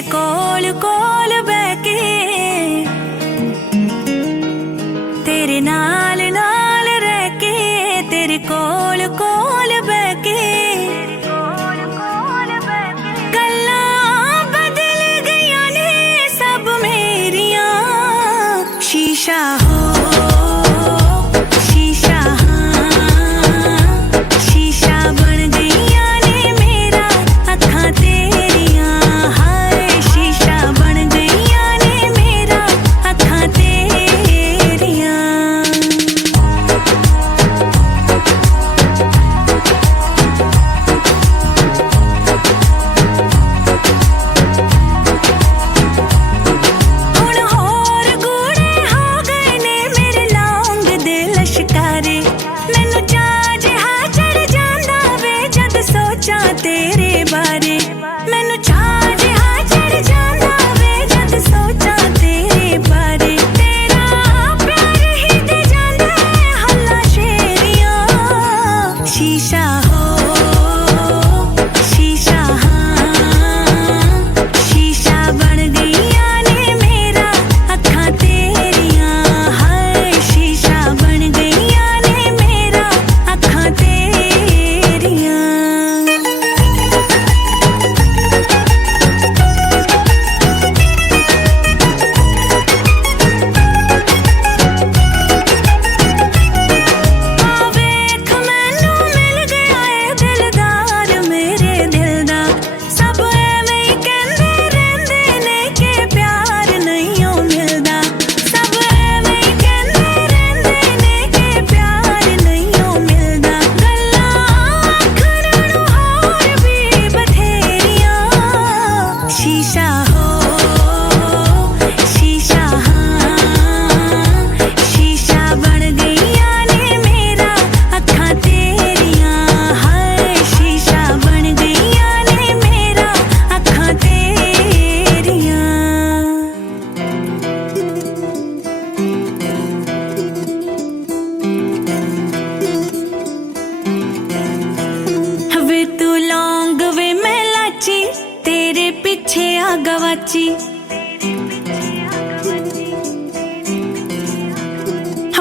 तेरे कोल कोल बह के, तेरे नाल नाल रह के, तेरे कोल कोल बह के गल्लां बदल गईयां ने सब मेरियां। शीशा हो शीशा, हाँ शीशा बन गईयां ने मेरा अखां तेरियां। हाय शीशा बन गईयां ने मेरा अखां तेरियां। हुण होर गूढ़े हो गए ने मेरे लौंग दे लश्कारे, मैनू चाऽ जिहा चढ़ जांदा वे जद सोचां तेरे बारे। मैनू चाऽ जिहा चढ़ जांदा वे जद सोचां तेरे बारे। तेरा प्यार ही दे जांदा है हल्ला शेरियां। शीशा हो शीशा, हाँ शीशा बन गईयां ने मेरा अखां तेरियां। हाय शीशा बन गईयां ने मेरा अखां तेरियां। वेख मैनू मिल गया ए दिलदार मेरे दिल दा। सब एवें ही कहंदे रहिंदे ने कि प्यार नहीं ओ मिलदा। सब एवें ही कहंदे रहिंदे ने कि प्यार नहीं ओ मिलदा। गल्लां आखण नूं होर भी बथेरियां। शीशा हो शीशा, हाँ शीशा बन गईयां ने मेरा अखां तेरियां। हाय शीशा बन गईयां ने मेरा अखां तेरियां। वे तू लौंग वे मैं लाची, तेरे पीछे आ गवाची।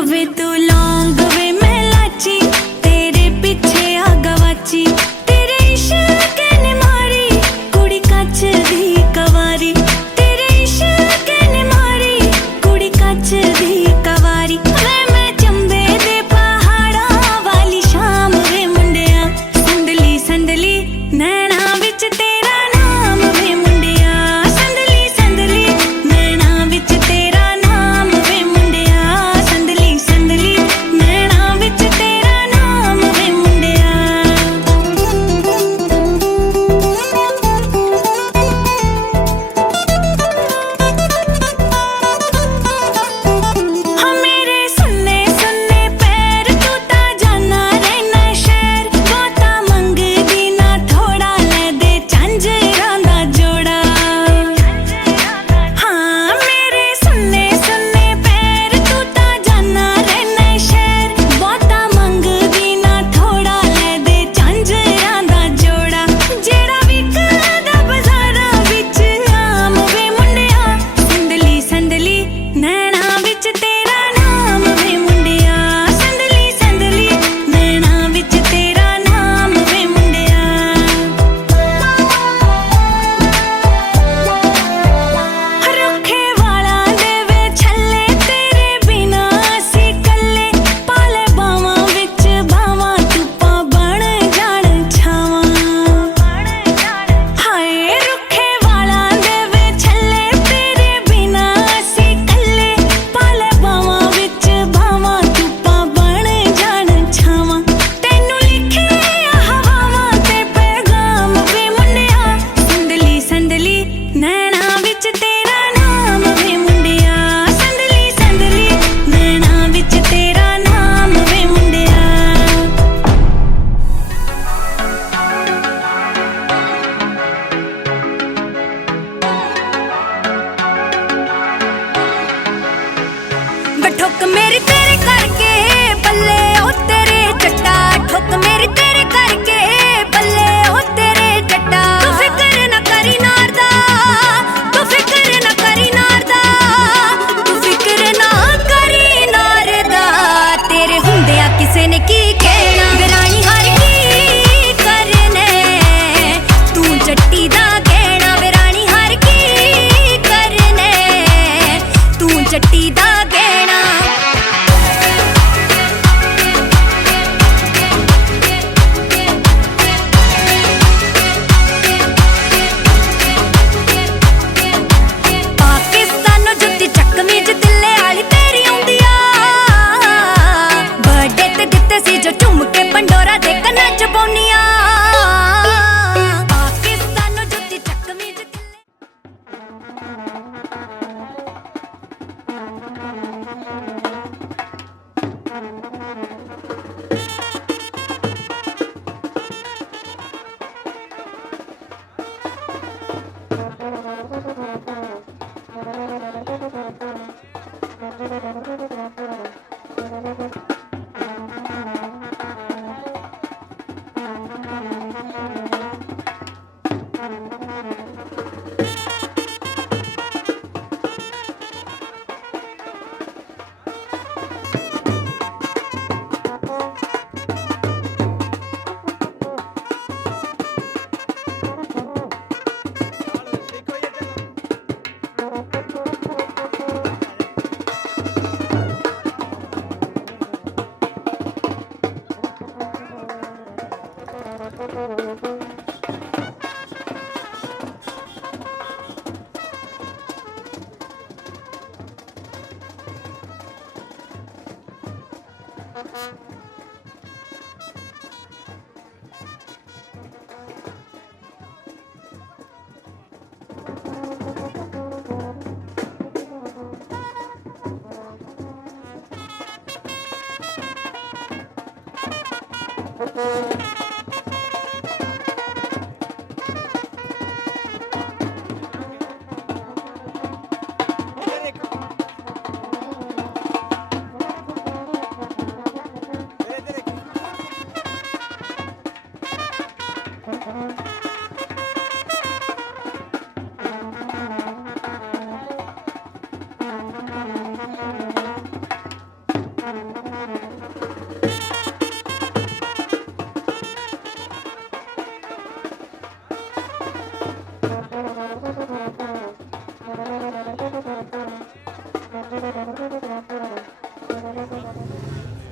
वे तू लौंग वे मैं लाची, तेरे पीछे आ गवाची। तेरे इश्क ने मारी कुड़ी कच दी कवारी। तेरे इश्क ने मारी कुड़ी कच दी कवारी। वे मैं चंबे दे पहाड़ां वाली शाम वे मुंडिया। संदली संदली नैना विच तेरा नाम वे मुंडिया। संदली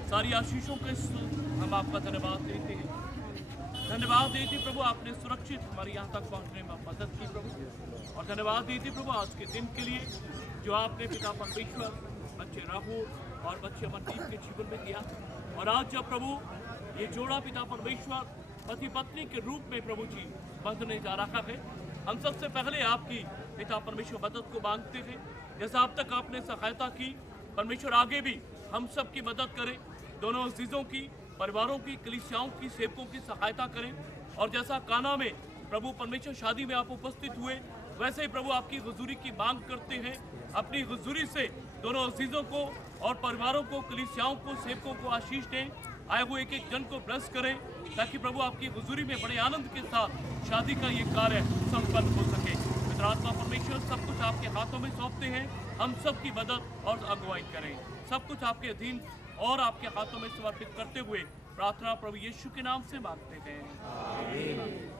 सारी आशीषों के हम आपका धन्यवाद देते हैं। धन्यवाद देते प्रभु, आपने सुरक्षित हमारे यहाँ तक पहुँचने में मदद की प्रभु। और धन्यवाद देते प्रभु आज के दिन के लिए जो आपने पिता परमेश्वर बच्चे राहुल और बच्चे अमरदीप के जीवन में दिया। और आज जब प्रभु ये जोड़ा पिता परमेश्वर पति पत्नी के रूप में प्रभु जी बंधने जा रहा है, हम सबसे पहले आपकी पिता परमेश्वर मदद को मांगते हैं। जैसा अब तक आपने सहायता की, परमेश्वर आगे भी हम सब की मदद करें, दोनों अजीजों की, परिवारों की, कलीसियाओं की, सेवकों की सहायता करें। और जैसा काना में प्रभु परमेश्वर शादी में आप उपस्थित हुए, वैसे ही प्रभु आपकी हुजूरी की मांग करते हैं। अपनी हुजूरी से दोनों अजीजों को और परिवारों को, कलीसियाओं को, सेवकों को आशीष दें। आए हुए एक एक जन को ब्लेस करें ताकि प्रभु आपकी हुजूरी में बड़े आनंद के साथ शादी का ये कार्य संपन्न हो सके। पितरात्मा परमेश्वर सब कुछ आपके हाथों में सौंपते हैं। हम सब की मदद और अगुवाई करें। सब कुछ आपके अधीन और आपके हाथों में समर्पित करते हुए प्रार्थना प्रभु यीशु के नाम से मांगते हैं, आमीन।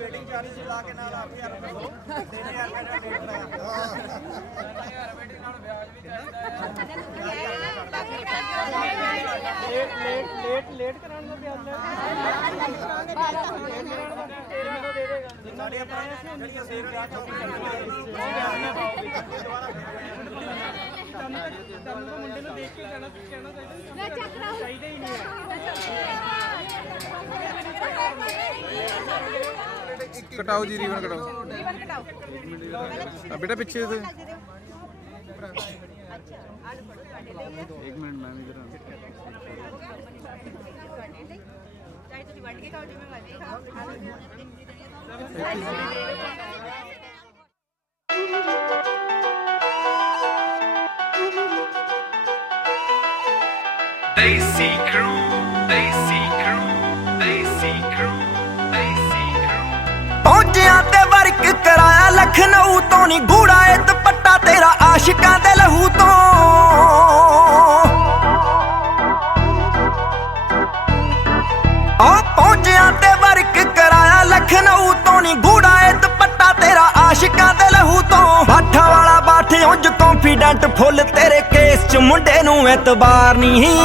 वेटिंग चार्ज ला के नाल 8000 रुपए हो 3000 रुपए का डेट लगा यार वेटिंग नाल ब्याज भी चाਹੀਦਾ लेट कराने का ब्याज ले तेरा को दे देगा साड़ी अपना ਜਿਹੜੀਆਂ ਸੇਲ ਦੀਆਂ ਚੌਕੀ ਤੁਹਾਨੂੰ ਮੁੰਡੇ ਨੂੰ ਦੇਖ ਕੇ ਕਹਿਣਾ ਚਾਹੀਦਾ ਹੀ ਨਹੀਂ कटाओ जी रिबन कटाओ बेटा पीछे से एक मिनट मैं भी करा Daisy Crew, Daisy Crew, Daisy Crew, Daisy Crew। ਪਹੁੰਚਿਆ ਤੇ ਵਰਕ ਕਰਾਇਆ ਲਖਨਊ ਤੋਂ ਨੀ ਗੂੜਾ ਏ ਦੁਪੱਟਾ ਤੇਰਾ ਆਸ਼ਿਕਾਂ ਦੇ ਲਹੂ ਤੋਂ ਪਹੁੰਚਿਆ ਤੇ ਵਰਕ ਕਰਾਇਆ ਲਖਨਊ ਤੋਂ ਨੀ ਗੂੜਾ ਏ ਦੁਪੱਟਾ ਤੇਰਾ ਆਸ਼ਿਕਾਂ ਦੇ ਲਹੂ ਤੋਂ ਬਾਠਾ ਵਾਲਾ ਬਾਠ ਉਂਝ ਕੌਨਫੀਡੈਂਟ ਫੁੱਲ ਤੇਰੇ ਕੇਸ ਚ ਮੁੰਡੇ ਨੂੰ ਐਤਬਾਰ ਨਹੀਂ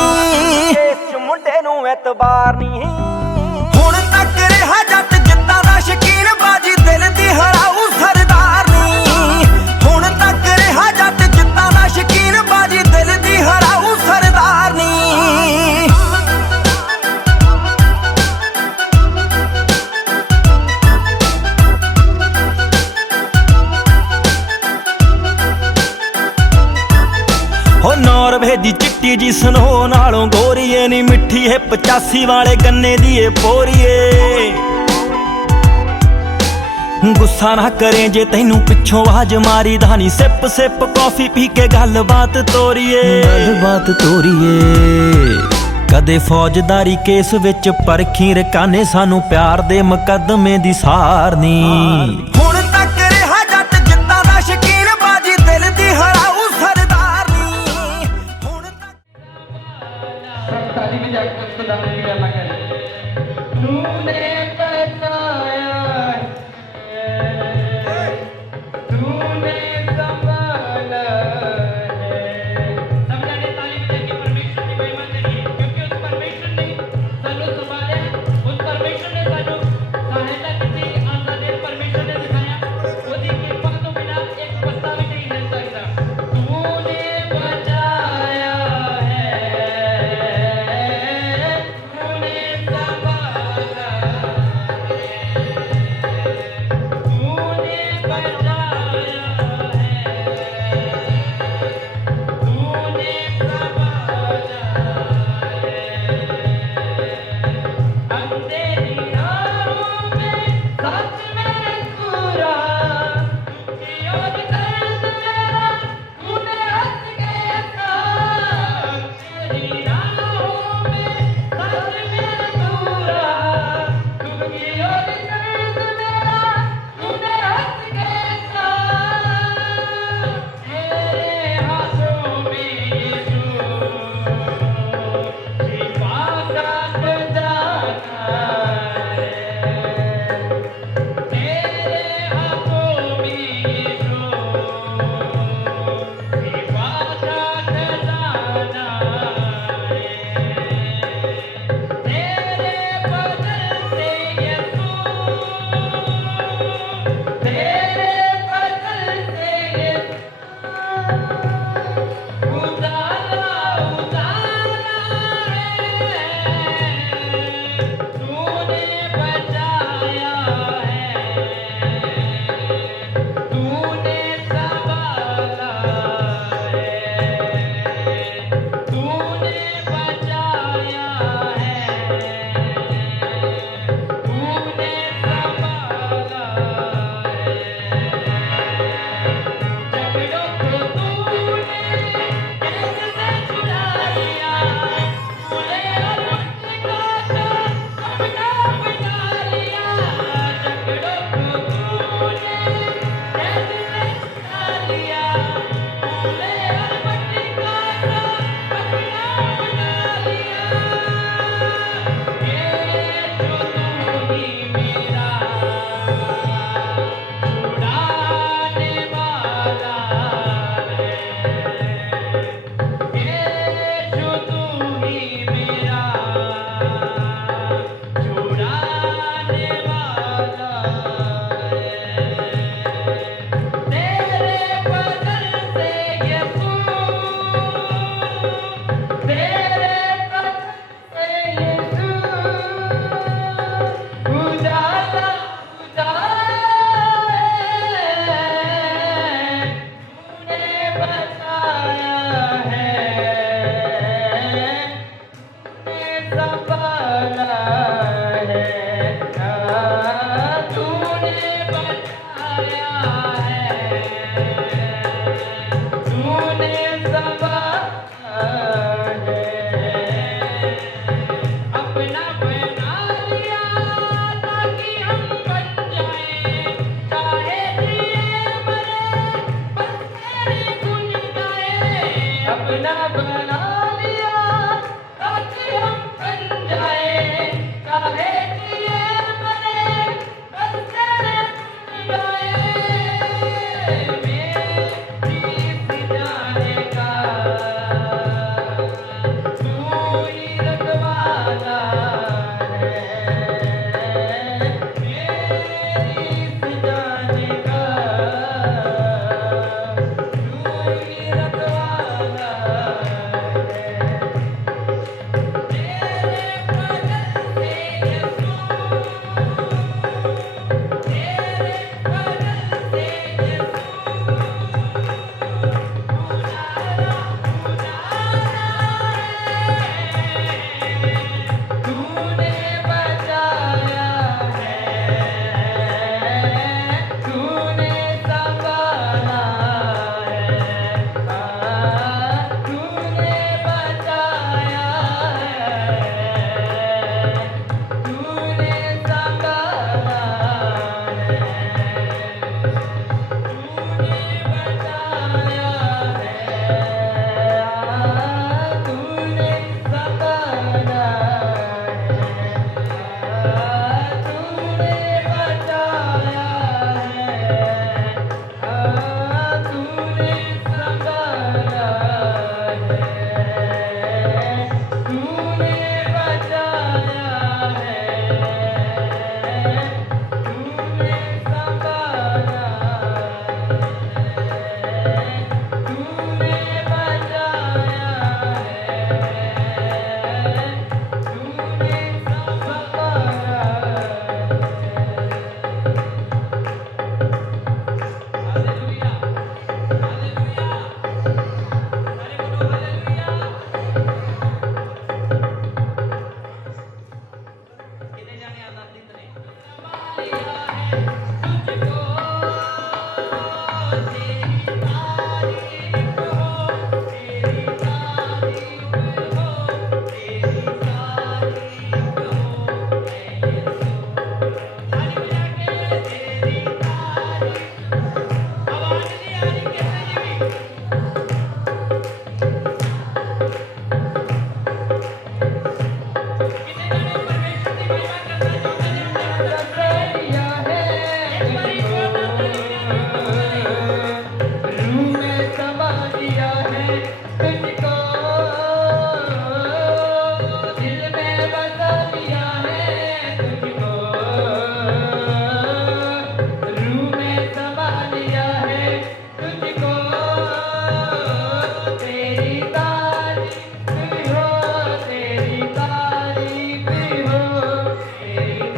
ਹੁਣ ਤੱਕ ਰਿਹਾ ਜੱਟ ਜਿੱਤਾਂ ਦਾ ਸ਼ਕੀਨ ਬਾਜੀ ਦਿਲ ਦੀ ਹਰਾਊ ਸਰਦਾਰ ਨਹੀਂ ਹੁਣ ਤੱਕ ਰਿਹਾ ਜੱਟ ਜਿੱਤਾਂ ਦਾ ਸ਼ਕੀਨ ਬਾਜੀ ਦਿਲ ਦੀ ਹਰਾਊ ਸਰਦਾਰ ਨਹੀਂ ਹੋ ਨੌਰਵੇ ਦੀ ਚਿੱਟੀ ਜੀ ਸਨੋ ਨਾਲੋਂ ਗੋਰੀਏ ਨੀ ਮਿੱਠੀ ਏ 85 ਵਾਲੇ ਗੰਨੇ ਦੀ ਏ ਪੋਰੀਏ ਗੁੱਸਾ ਨਾ ਕਰੇ ਜੇ ਤੈਨੂੰ ਪਿੱਛੋਂ ਆਵਾਜ਼ ਮਾਰੀ ਦਾ ਨੀ ਸਿਪ ਸਿਪ ਕਾਫੀ ਪੀ ਕੇ ਗੱਲਬਾਤ ਤੋਰੀਏ ਕਦੇ ਫੌਜਦਾਰੀ ਕੇਸ ਵਿੱਚ ਪਰਖੀ ਰਕਾਨੇ ਸਾਨੂੰ ਪਿਆਰ ਦੇ ਮੁਕੱਦਮੇ ਦੀ ਸਾਰਨੀ ਹੁਣ ਤੱਕ ਰਿਹਾ ਜੱਟ ਜਿੱਤਾਂ ਦਾ ਸ਼ਕੀਨ ਬਾਜੀ ਦਿਲ ਦੀ ਹਰਾਊ ਸਰਦਾਰਨੀ ਹੁਣ ਤੱਕ ताली भी जाके उसको दाने की करना है तूने बताया तूने संभाला है सब जाने ताली भी जाके परमेश्वर की महिमा करिए क्योंकि उस परमेश्वर ने सानू संभाले उस परमेश्वर ने सानू सहायता की आशा दे परमेश्वर ने दिखाया ओदी कृपा तो बिना एक पत्ता भी नहीं हिल सकता तूने बचाया अपना बना लिया ताकि हम बन जाए काहे कि ये बने बस तेरे गाए मेरी जाने का तू ही रखवाला है मेरी जाने का तू ही रखवाला है तेरे बदन से यीशु तेरे बदन से यीशु तूने बचाया है तूने संभाला है तूने बचाया है तूने संभाला है तूने बचाया है तूने संभाला तूने बचाया है तूने संभाला है तूने बचाया है तूने संभाला तूने बचाया है तूने हालेलुया हालेलुया सारे बोलो हालेलुया कितने जाने आनंद कितने लिया है तुझको तेरी तारीफ हो तेरी तारीफ हो तेरी तारीफ हो ताली बजा के तेरी तारीफ आवाज नहीं आ रही कैसे जी कितने जाने परमेश्वर की महिमा करना चाहते हैं अपने लिया है एक बारी रूह में समा लिया है तुझको दिल में बसा लिया है तुझको रूह में समा लिया है तुझको तेरी तारीफ हो तेरी तारीफ हो तेरी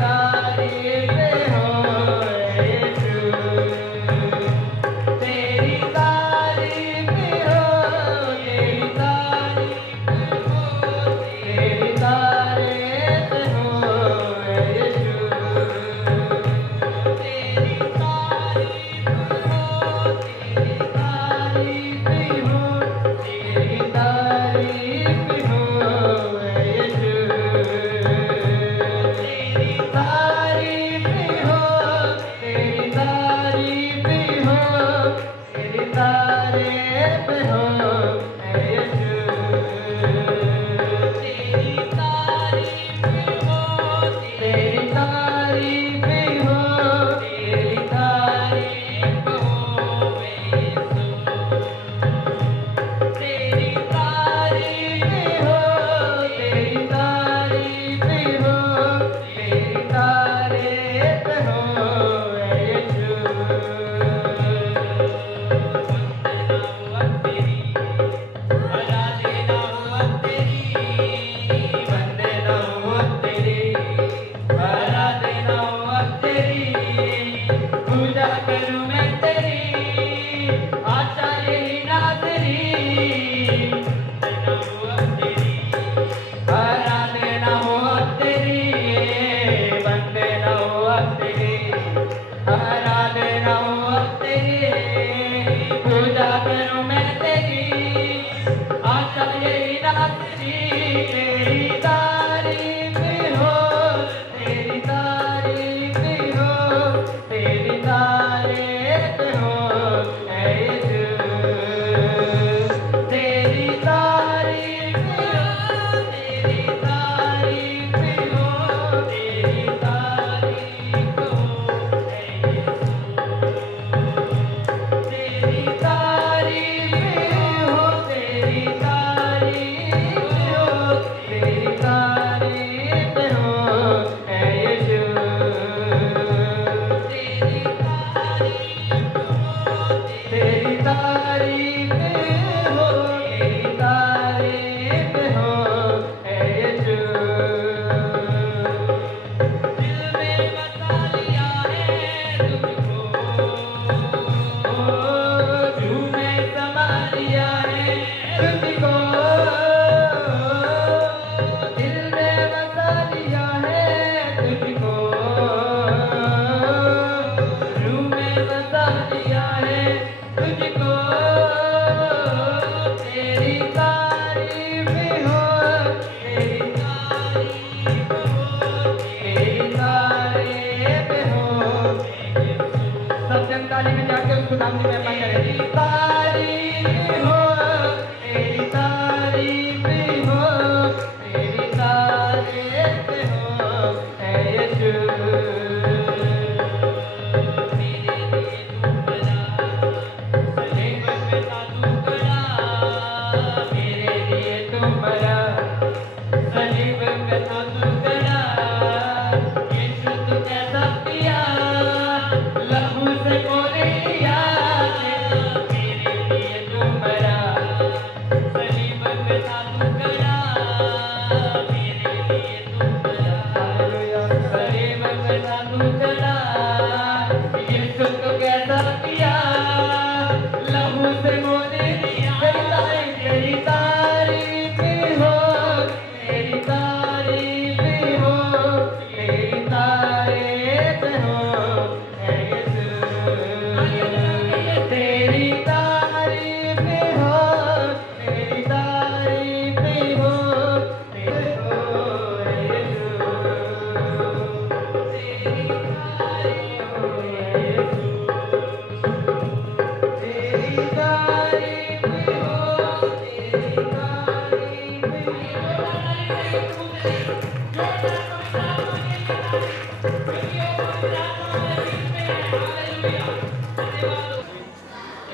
एक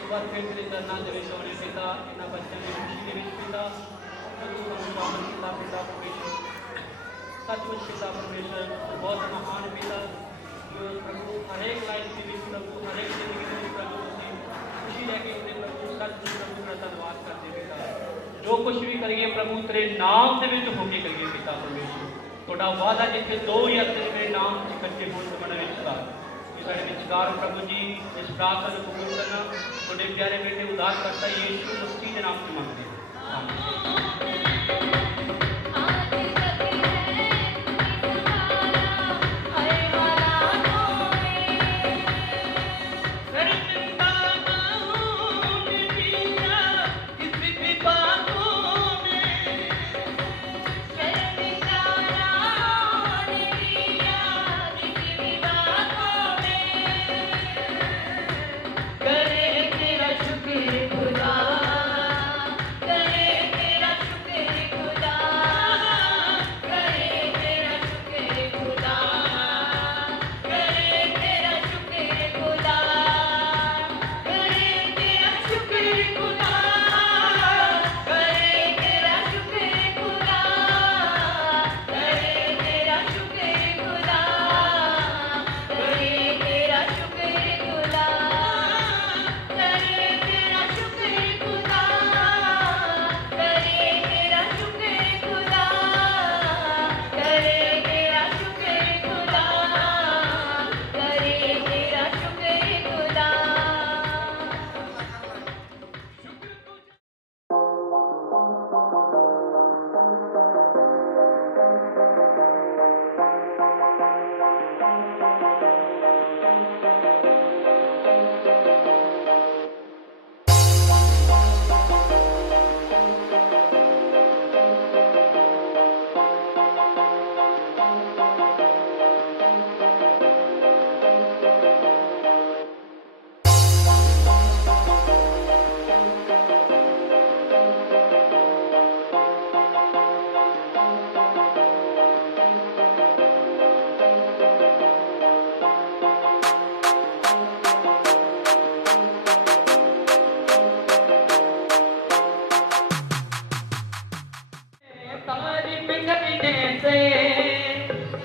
बार फिर तेरे चरणों ਦੇ ਵਿੱਚ ਹੋਣੇ ਪਿਤਾ ਇਹਨਾਂ ਬੱਚਿਆਂ ਦੀ ਖੁਸ਼ੀ ਦੇ ਵਿੱਚ ਪਿਤਾ ਤੂੰ ਸਾਨੂੰ ਕਾਮਲ ਕੀਤਾ ਪਿਤਾ ਪਰਮੇਸ਼ਰ सचमुच पिता परमेश्वर बहुत महान पिता जो प्रभु हर एक लाइफ के बीच प्रभु हर एक जिंदगी के बीच प्रभु उसने खुशी लेके उन्हें प्रभु सचमुच प्रभु का धन्यवाद करते पिता जो कुछ भी करिए प्रभु तेरे नाम के विच होके करिए पिता परमेश्वर थोड़ा वादा जिथे दो या तीन मेरे नाम से इकट्ठे होने से बड़ा विचकार ये साढ़े विचकार प्रभु जी इस प्रार्थना को कबूल करना थोड़े प्यारे बेटे उदार करता यीशु मसीह के नाम से मांगते हैं आमीन।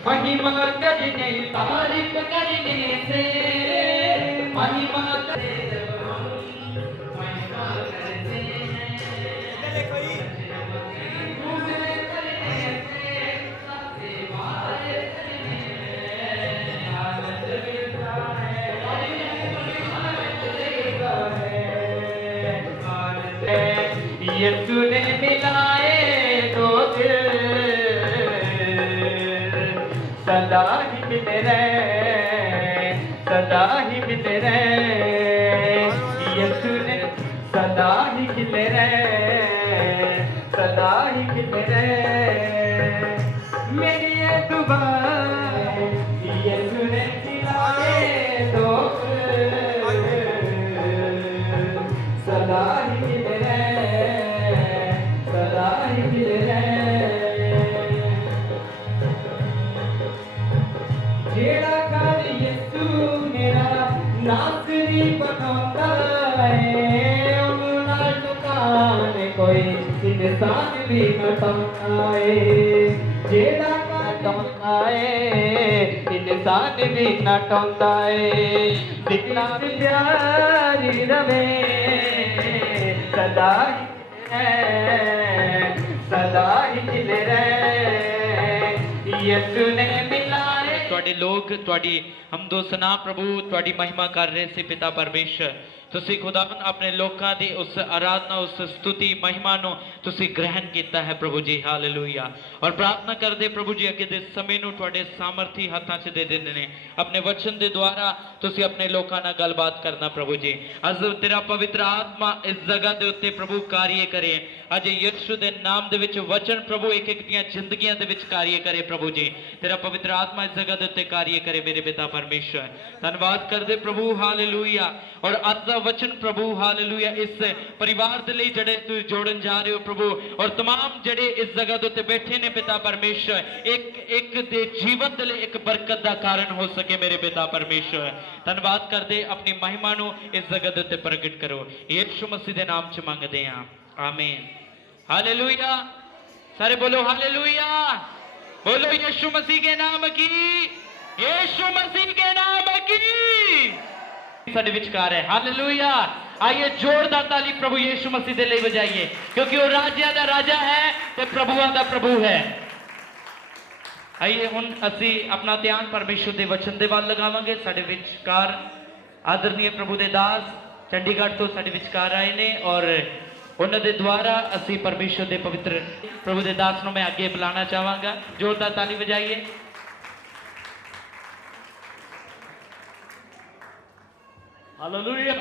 महिमा करने तारीफ करने से महिमा करने महिमा करते ये तूने मिलाए तो सदा ही मिलते रहे सदा ही मिलते रहे यीशु ने सदा ही खिले रहे सदा ही खिले रहे मेरी ये दुआ यीशु ने खिलाए तो सदा ही खिले रहे सदा ही खिले रहे जेड़ा कर यीशु मेरा नासरी बनाता है उन्हें टुकाने कोई इंसान भी न टुकाए जेड़ा कर टुकाए इंसान भी न टुकाए दिखला प्यारी रवे सदा ही खिले रहे यीशु ने ਤੁਹਾਡੇ ਲੋਕ ਤੁਹਾਡੀ ਹਮਦੋ ਸਨਾ ਪ੍ਰਭੂ ਤੁਹਾਡੀ ਮਹਿਮਾ ਕਰ ਰਹੇ ਸੀ ਪਿਤਾ ਪਰਮੇਸ਼ਰ ਤੁਸੀਂ ਖੁਦਾਵੰਦ ਆਪਣੇ ਲੋਕਾਂ ਦੀ ਉਸ ਆਰਾਧਨਾ ਉਸ ਸਤੁਤੀ ਮਹਿਮਾ ਨੂੰ ਤੁਸੀਂ ਗ੍ਰਹਿਣ ਕੀਤਾ ਹੈ ਪ੍ਰਭੂ ਜੀ ਹਾਲੇਲੂਇਆ ਔਰ ਪ੍ਰਾਰਥਨਾ ਕਰਦੇ ਪ੍ਰਭੂ ਜੀ ਅੱਗੇ ਦੇ ਸਮੇਂ ਨੂੰ ਤੁਹਾਡੇ ਸਾਮਰਥੀ ਹੱਥਾਂ 'ਚ ਦੇ ਦਿੰਦੇ ਨੇ ਆਪਣੇ ਵਚਨ ਦੇ ਦੁਆਰਾ ਤੁਸੀਂ ਆਪਣੇ ਲੋਕਾਂ ਨਾਲ ਗੱਲਬਾਤ ਕਰਨਾ ਪ੍ਰਭੂ ਜੀ ਅੱਜ ਤੇਰਾ ਪਵਿੱਤਰ ਆਤਮਾ ਇਸ ਜਗ੍ਹਾ ਦੇ ਉੱਤੇ ਪ੍ਰਭੂ ਕਾਰਿਆ ਕਰੇ ਅੱਜ ਯਿਸੂ ਦੇ ਨਾਮ ਦੇ ਵਿੱਚ ਵਚਨ ਪ੍ਰਭੂ ਇੱਕ ਇੱਕ ਦੀਆਂ ਜ਼ਿੰਦਗੀਆਂ ਦੇ ਵਿੱਚ ਕਾਰਿਆ ਕਰੇ ਪ੍ਰਭੂ ਜੀ ਤੇਰਾ ਪਵਿੱਤਰ ਆਤਮਾ ਇਸ ਜਗ੍ਹਾ ਦੇ ਉੱਤੇ ਕਾਰਿਆ ਕਰੇ ਮੇਰੇ ਪਿਤਾ ਪਰਮੇਸ਼ਰ ਧੰਨਵਾਦ ਕਰਦੇ ਪ੍ਰਭੂ ਹਾਲੇਲੂਇਆ ਔਰ ਅੱਜ ਦਾ वचन प्रभु हालेलुया इस परिवार दे लई जड़े तू जोड़न जा रहे हो प्रभु, और तमाम जड़े इस जगह दे उत्ते बैठे ने पिता परमेश्वर एक एक दे जीवन दे लई एक बरकत दा कारण हो सके मेरे पिता परमेश्वर। धन्यवाद कर दे, अपनी महिमा नु इस जगह दे उत्ते प्रगट करो, यीशु मसीह दे नाम च मंगदे हां, आमीन। हालेलुया, सारे बोलो हालेलुया, बोलो यीशु मसीह के नाम की, यीशु मसीह के नाम की साडे विचकार है। हालेलुया, आइए जोरदार ताली प्रभु यीशु मसीह दे लिए बजाइए, क्योंकि वो राजा दा राजा है ते प्रभुआ दा प्रभु है। आइए हुण असी अपना ध्यान परमेश्वर दे वचन दे वाल लगावांगे। साडे विचकार आदरणीय प्रभु दे दास चंडीगढ़ तो साडे विचकार आए ने, और उन्हां दे द्वारा असी परमेश्वर दे पवित्र प्रभु दे दास नूं मैं अगे बुलाना चाहांगा। जोरदार ताली बजाइए। हालेलुया,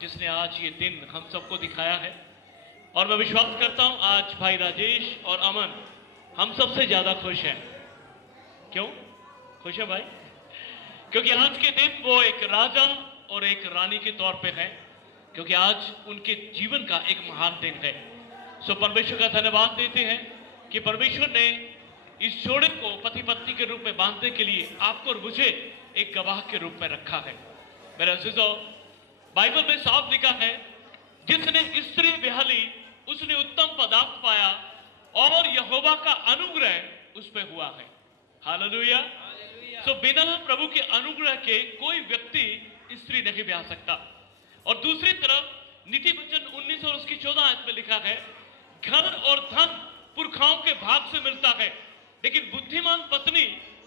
जिसने आज ये दिन हम सबको दिखाया है, और मैं विश्वास करता हूं आज भाई राजेश और अमन हम सबसे ज्यादा खुश हैं। क्यों खुश है भाई? क्योंकि आज के दिन वो एक राजा और एक रानी के तौर पे हैं, क्योंकि आज उनके जीवन का एक महान दिन है। सो परमेश्वर का धन्यवाद देते हैं कि परमेश्वर ने इस जोड़े को पति पत्नी के रूप में बांधने के लिए आपको और मुझे एक गवाह के रूप में रखा है। मेरे अजीजों, बाइबल में साफ लिखा है, जिसने स्त्री ब्याह ली उसने उत्तम पदार्थ पाया और यहोवा का अनुग्रह उस पर हुआ है। हालेलुया। सो बिना प्रभु के अनुग्रह के कोई व्यक्ति स्त्री नहीं ब्याह सकता। और दूसरी तरफ नीति वचन 19 और उसकी 14 आयत में लिखा है, घर और धन पुरखाओं के भाग से मिलता है, लेकिन बुद्धिमान पत्नी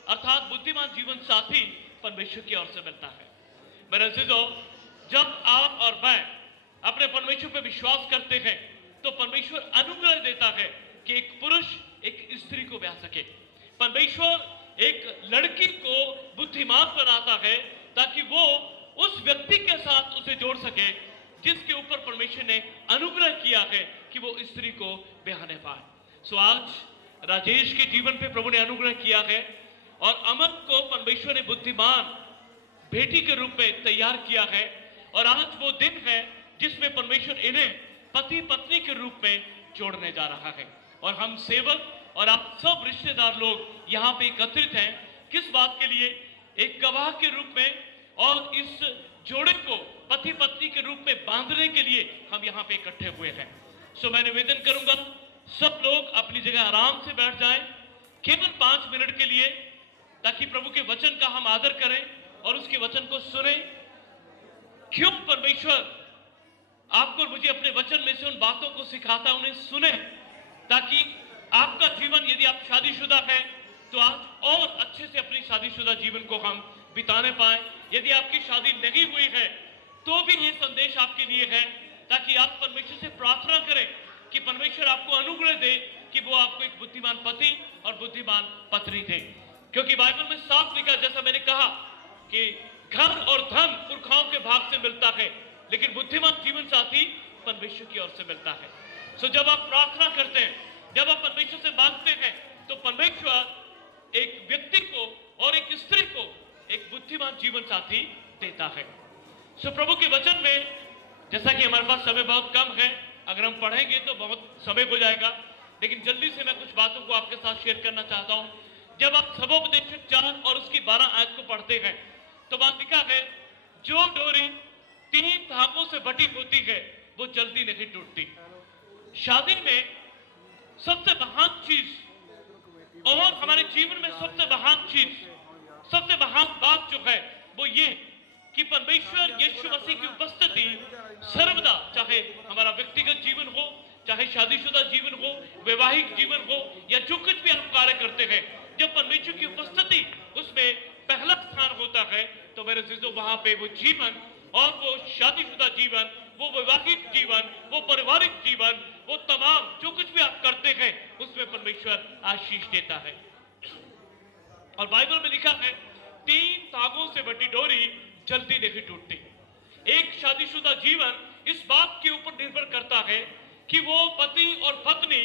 अर्थात बुद्धिमान जीवन साथी परमेश्वर की ओर से मिलता है। मेरे अजीजों, जब आप और मैं अपने परमेश्वर पर विश्वास करते हैं तो परमेश्वर अनुग्रह देता है कि एक पुरुष एक स्त्री को ब्याह सके। परमेश्वर एक लड़की को बुद्धिमान बनाता है ताकि वो उस व्यक्ति के साथ उसे जोड़ सके जिसके ऊपर परमेश्वर ने अनुग्रह किया है कि वो स्त्री को ब्याहने पाए। सो आज राजेश के जीवन पे प्रभु ने अनुग्रह किया है, और अमन को परमेश्वर ने बुद्धिमान बेटी के रूप में तैयार किया है, और आज वो दिन है जिसमें परमेश्वर इन्हें पति पत्नी के रूप में जोड़ने जा रहा है। और हम सेवक और आप सब रिश्तेदार लोग यहाँ पे एकत्रित हैं किस बात के लिए? एक गवाह के रूप में, और इस जोड़े को पति पत्नी के रूप में बांधने के लिए हम यहाँ पे इकट्ठे हुए हैं। सो मैं निवेदन करूंगा सब लोग अपनी जगह आराम से बैठ जाएं केवल 5 मिनट के लिए, ताकि प्रभु के वचन का हम आदर करें और उसके वचन को सुने। क्यों परमेश्वर आपको और मुझे अपने वचन में से उन बातों को सिखाता है, उन्हें सुने, ताकि आपका जीवन, यदि आप शादीशुदा हैं तो आज और अच्छे से अपनी शादीशुदा जीवन को हम बिताने पाए। यदि आपकी शादी नहीं हुई है तो भी ये संदेश आपके लिए है, ताकि आप परमेश्वर से प्रार्थना करें कि परमेश्वर आपको अनुग्रह दे कि वो आपको एक बुद्धिमान पति और बुद्धिमान पत्नी दे। क्योंकि बाइबल में साफ लिखा, जैसा मैंने कहा, कि घर और धन पुरखाओं के भाग से मिलता है, लेकिन बुद्धिमान जीवन साथी परमेश्वर की ओर से मिलता है। सो जब आप प्रार्थना करते हैं, जब आप परमेश्वर से मांगते हैं, तो परमेश्वर एक व्यक्ति को और एक स्त्री को एक बुद्धिमान जीवन साथी देता है। सो प्रभु के वचन में, जैसा कि हमारे पास समय बहुत कम है, अगर हम पढ़ेंगे तो बहुत समय हो जाएगा, लेकिन जल्दी से मैं कुछ बातों को आपके साथ शेयर करना चाहता हूं। जब आप सबोपदेशक 4 और उसकी 12 आयत को पढ़ते हैं तो वहां लिखा है, जो डोरी 3 धागों से बटी होती है वो जल्दी नहीं टूटती। शादी में सबसे महान चीज और हमारे जीवन में सबसे महान चीज, सबसे महान बात जो है वो ये कि परमेश्वर यीशु मसीह की उपस्थिति सर्वदा, चाहे हमारा व्यक्तिगत जीवन हो, चाहे शादीशुदा जीवन हो, वैवाहिक जीवन हो, या जो कुछ भी हम कार्य करते हैं, जब परमेश्वर की उपस्थिति उसमें पहला स्थान होता है तो मेरे अजीजों वहां पे वो जीवन, और वो शादीशुदा जीवन, वो वैवाहिक जीवन, वो पारिवारिक जीवन, वो तमाम जो कुछ भी आप करते हैं उसमें परमेश्वर आशीष देता है। और बाइबल में लिखा है, 3 धागों से बटी डोरी जल्दी नहीं टूटती। एक शादीशुदा जीवन इस बात के ऊपर निर्भर करता है कि वो पति और पत्नी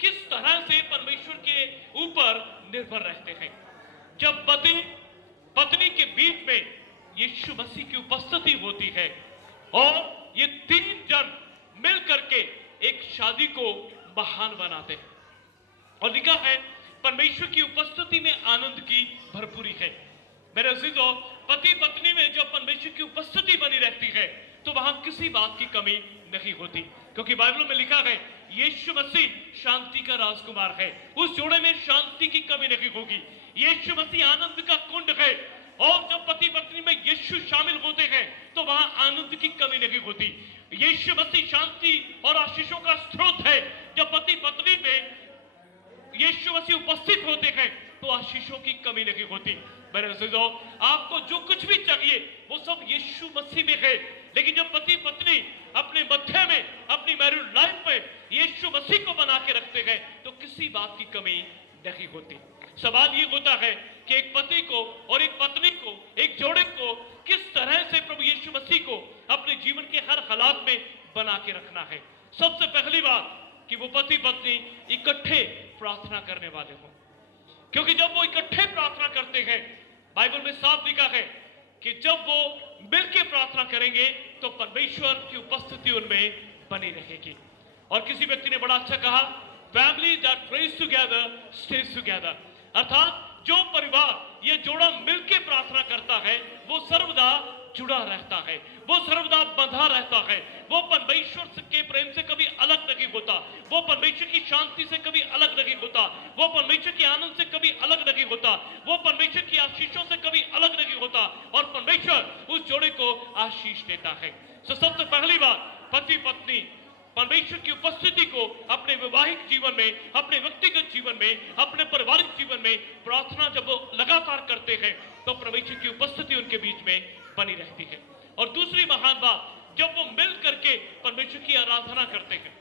किस तरह से परमेश्वर के ऊपर निर्भर रहते हैं। जब पति पत्नी के बीच में यीशु मसीह की उपस्थिति होती है और ये तीन जन मिल करके एक शादी को महान बनाते हैं। और लिखा है परमेश्वर की उपस्थिति में आनंद की भरपूरी है। मेरे अजीजों, पति पत्नी में जब परमेश्वर की उपस्थिति बनी रहती है तो वहां किसी बात की कमी नहीं होती, क्योंकि बाइबल में लिखा है यीशु मसीह शांति का राजकुमार है। उस जोड़े में शांति की कमी नहीं होगी। यीशु मसीह आनंद का कुंड है, और जब पति पत्नी में यीशु शामिल होते हैं तो वहां आनंद की कमी नहीं होती। यीशु मसीह शांति और आशीषों का स्रोत है। जब पति पत्नी में यीशु मसीह उपस्थित होते हैं तो आशीषों की कमी नहीं होती। मेरे अजीजों, आपको जो कुछ भी चाहिए वो सब यीशु मसीह में है। लेकिन जब पति पत्नी अपने मध्य में, अपनी मैरिड लाइफ में यीशु मसीह को बना के रखते हैं तो किसी बात की कमी नहीं होती। सवाल ये होता है कि एक पति को और एक पत्नी को, एक जोड़े को किस तरह से प्रभु यीशु मसीह को अपने जीवन के हर हालात में बना के रखना है। सबसे पहली बात कि वो पति पत्नी इकट्ठे प्रार्थना करने वाले हों, क्योंकि जब वो इकट्ठे प्रार्थना करते हैं, बाइबल में साफ लिखा है कि जब वो मिलकर प्रार्थना करेंगे तो परमेश्वर की उपस्थिति उनमें बनी रहेगी। और किसी व्यक्ति ने बड़ा अच्छा कहा, family that praise together stage together, अर्थात जो परिवार, ये जोड़ा मिलकर प्रार्थना करता है वो सर्वदा जुड़ा रहता है, वो सर्वदा बंधा रहता है। वो परमेश्वर के प्रेम से कभी अलग नहीं होता, वो परमेश्वर की शांति से कभी अलग नहीं होता, वो परमेश्वर के आनंद से कभी अलग नहीं होता, वो परमेश्वर की आशीषों से कभी अलग नहीं होता, और परमेश्वर उस जोड़े को आशीष देता है। तो सबसे पहली बात, पति पत्नी परमेश्वर की उपस्थिति को अपने वैवाहिक जीवन में, अपने व्यक्तिगत जीवन में, अपने पारिवारिक जीवन में प्रार्थना जब वो लगातार करते हैं तो परमेश्वर की उपस्थिति उनके बीच में बनी रहती है। और दूसरी महान बात, जब वो मिल करके परमेश्वर की आराधना करते हैं,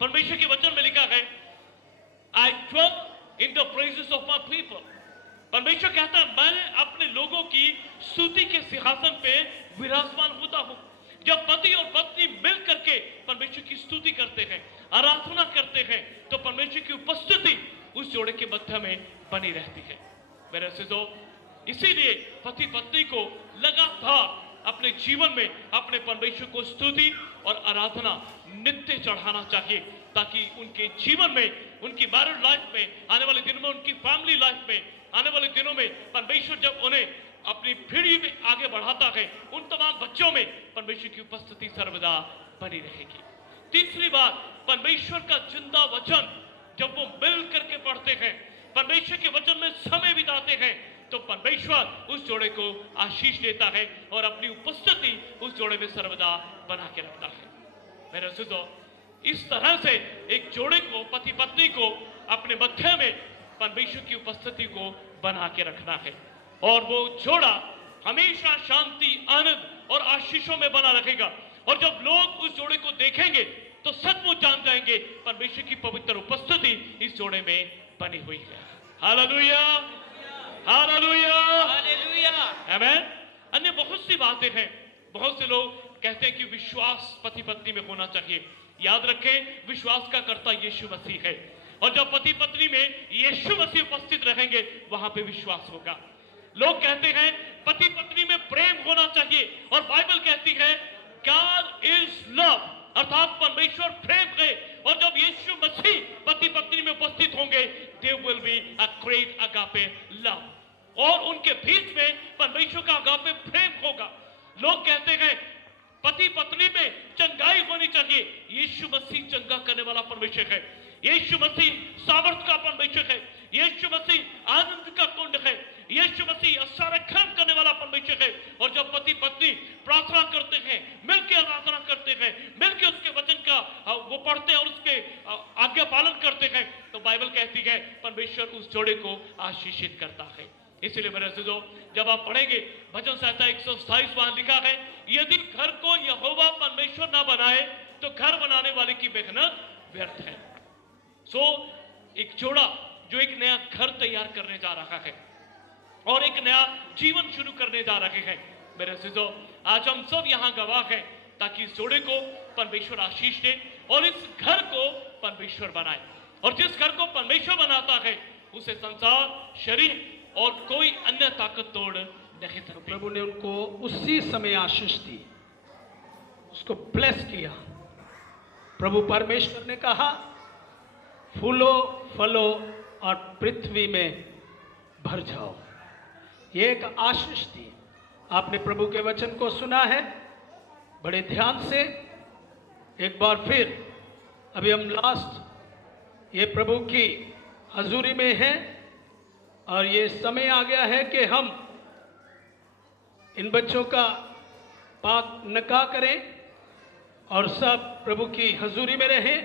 परमेश्वर के वचन में लिखा है I dwell in the praises of my people. परमेश्वर कहता है मैं अपने लोगों की स्तुति के सिंहासन पे विराजमान होता हूं। जब पति और पत्नी मिल करके परमेश्वर की स्तुति करते हैं, आराधना करते हैं, तो परमेश्वर की उपस्थिति उस जोड़े के मध्य में बनी रहती है। मेरे अजीजों, इसीलिए पति पत्नी को लगातार अपने जीवन में अपने परमेश्वर को स्तुति और आराधना नित्य चढ़ाना चाहिए, ताकि उनके जीवन में, उनकी मैरिड लाइफ में, आने वाले दिनों में, उनकी फैमिली लाइफ में, आने वाले दिनों में परमेश्वर जब उन्हें अपनी पीढ़ी में आगे बढ़ाता है, उन तमाम बच्चों में परमेश्वर की उपस्थिति सर्वदा बनी रहेगी। तीसरी बात, परमेश्वर का जिंदा वचन जब वो मिल करके पढ़ते हैं, परमेश्वर के वचन में समय बिताते हैं, तो परमेश्वर उस जोड़े को आशीष देता है और अपनी उपस्थिति उस जोड़े में सर्वदा बना के रखता है। मेरे अजीजों, इस तरह से एक जोड़े को, पति पत्नी को अपने मध्य में परमेश्वर की उपस्थिति को बना के रखना है, और वो जोड़ा हमेशा शांति, आनंद और आशीषों में बना रहेगा। और जब लोग उस जोड़े को देखेंगे तो सचमुच जान जाएंगे परमेश्वर की पवित्र उपस्थिति इस जोड़े में बनी हुई है। हालेलुया, हालेलुया, हालेलुया, आमीन। अन्य बहुत सी बातें हैं। बहुत से लोग कहते हैं कि विश्वास पति पत्नी में होना चाहिए। याद रखें, विश्वास का कर्ता यीशु मसीह है, और जब पति पत्नी में यीशु मसीह उपस्थित रहेंगे वहां पे विश्वास होगा। लोग कहते हैं पति पत्नी में प्रेम होना चाहिए, और बाइबल कहती है गॉड इज लव, अर्थात परमेश्वर प्रेम है, और जब यीशु मसीह पति पत्नी में उपस्थित होंगे there will be a great agape love, और उनके बीच में परमेश्वर का अगापे प्रेम होगा। लोग कहते हैं पति पत्नी में चंगाई होनी चाहिए। यीशु मसीह चंगा करने वाला परमेश्वर है, यीशु मसीह सामर्थ का परमेश्वर है, यीशु मसीह आनंद का कुंड है, यीशु मसीह संरक्षण करने वाला परमेश्वर है। और जब पति पत्नी प्रार्थना करते हैं, मिलकर आराधना करते हैं, मिलकर उसके वचन का वो पढ़ते हैं और उसके आज्ञा पालन करते हैं, तो बाइबल कहती है परमेश्वर उस जोड़े को आशीषित करता है। इसलिए मेरे अजीजों, जब आप पढ़ेंगे भजन संहिता 127 वहां लिखा है, यदि घर को यहोवा परमेश्वर ना बनाए तो घर बनाने वाले की मेहनत व्यर्थ है। एक जोड़ा जो एक नया घर तैयार करने जा रहा है और एक नया जीवन शुरू करने जा रहे हैं, मेरे अजीजों, आज हम सब यहाँ गवाह हैं, ताकि इस जोड़े को परमेश्वर आशीष दे और इस घर को परमेश्वर बनाए। और जिस घर को परमेश्वर बनाता है उसे संसार, शरीर और कोई अन्य ताकत तोड़ नहीं सकती। प्रभु ने उनको उसी समय आशीष दी उसको ब्लेस किया। प्रभु परमेश्वर ने कहा फूलो फलो और पृथ्वी में भर जाओ। ये एक आशीष थी। आपने प्रभु के वचन को सुना है बड़े ध्यान से। एक बार फिर अभी हम लास्ट ये प्रभु की हजूरी में हैं और ये समय आ गया है कि हम इन बच्चों का पाक निकाह करें और सब प्रभु की हजूरी में रहें।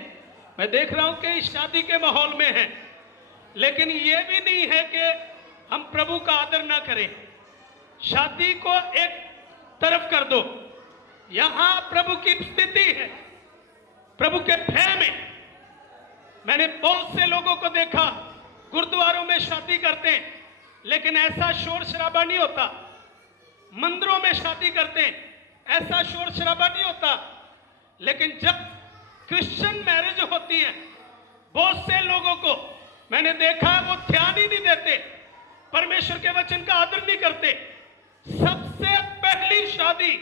मैं देख रहा हूं कि इस शादी के माहौल में हैं, लेकिन ये भी नहीं है कि हम प्रभु का आदर ना करें। शादी को एक तरफ कर दो। यहां प्रभु की स्थिति है, प्रभु के भय में। मैंने बहुत से लोगों को देखा गुरुद्वारों में शादी करते हैं, लेकिन ऐसा शोर शराबा नहीं होता। मंदिरों में शादी करते हैं, ऐसा शोर शराबा नहीं होता। लेकिन जब क्रिश्चियन मैरिज होती है, बहुत से लोगों को मैंने देखा वो ध्यान ही नहीं देते, परमेश्वर के वचन का आदर नहीं करते। सबसे पहली शादी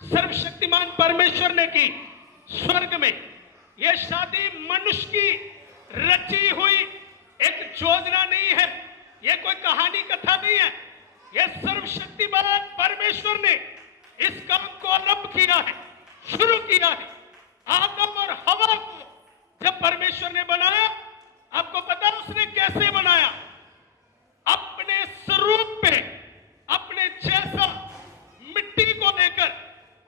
सर्वशक्तिमान परमेश्वर ने की स्वर्ग में। यह शादी मनुष्य की रची हुई एक योजना नहीं है, यह कोई कहानी कथा नहीं है। यह सर्वशक्तिमान परमेश्वर ने इस काम को आरंभ किया है, शुरू किया है। आदम और हवा को जब परमेश्वर ने बनाया, आपको पता उसने कैसे बनाया? अपने स्वरूप पे, अपने जैसा मिट्टी को लेकर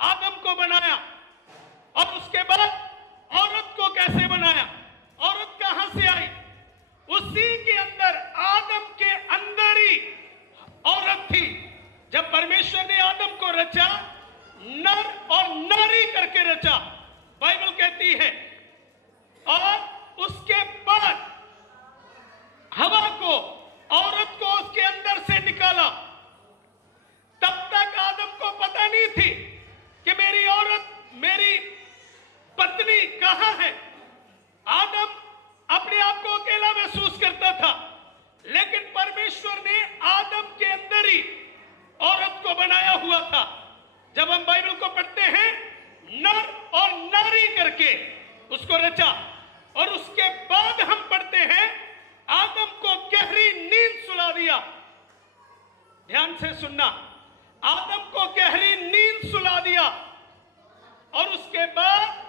आदम को बनाया। और उसके बाद औरत को कैसे बनाया? औरत कहां से आई? उसी के अंदर, आदम के अंदर ही औरत थी। जब परमेश्वर ने आदम को रचा, नर और नारी करके रचा, बाइबल कहती है। और उसके बाद हवा को, औरत को उसके अंदर से निकाला। तब तक आदम को पता नहीं थी कि मेरी औरत, मेरी पत्नी कहां है। आदम अपने आप को अकेला महसूस करता था, लेकिन परमेश्वर ने आदम के अंदर ही औरत को बनाया हुआ था। जब हम बाइबल को पढ़ते हैं, नर और नारी करके उसको रचा। और उसके बाद हम पढ़ते हैं, आदम को गहरी नींद सुला दिया। ध्यान से सुनना, आदम को गहरी नींद सुला दिया। और उसके बाद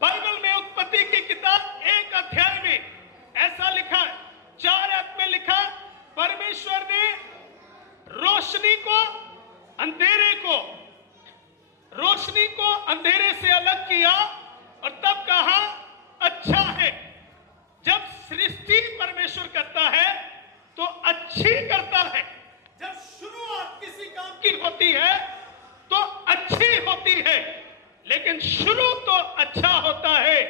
बाइबल में उत्पत्ति की किताब 1 अध्याय में ऐसा लिखा, 4 आयत में लिखा, परमेश्वर ने रोशनी को अंधेरे से अलग किया और तब कहा अच्छा है। जब सृष्टि परमेश्वर करता है तो अच्छी करता है। जब शुरुआत किसी काम की होती है तो अच्छी होती है, लेकिन शुरू तो अच्छा होता है,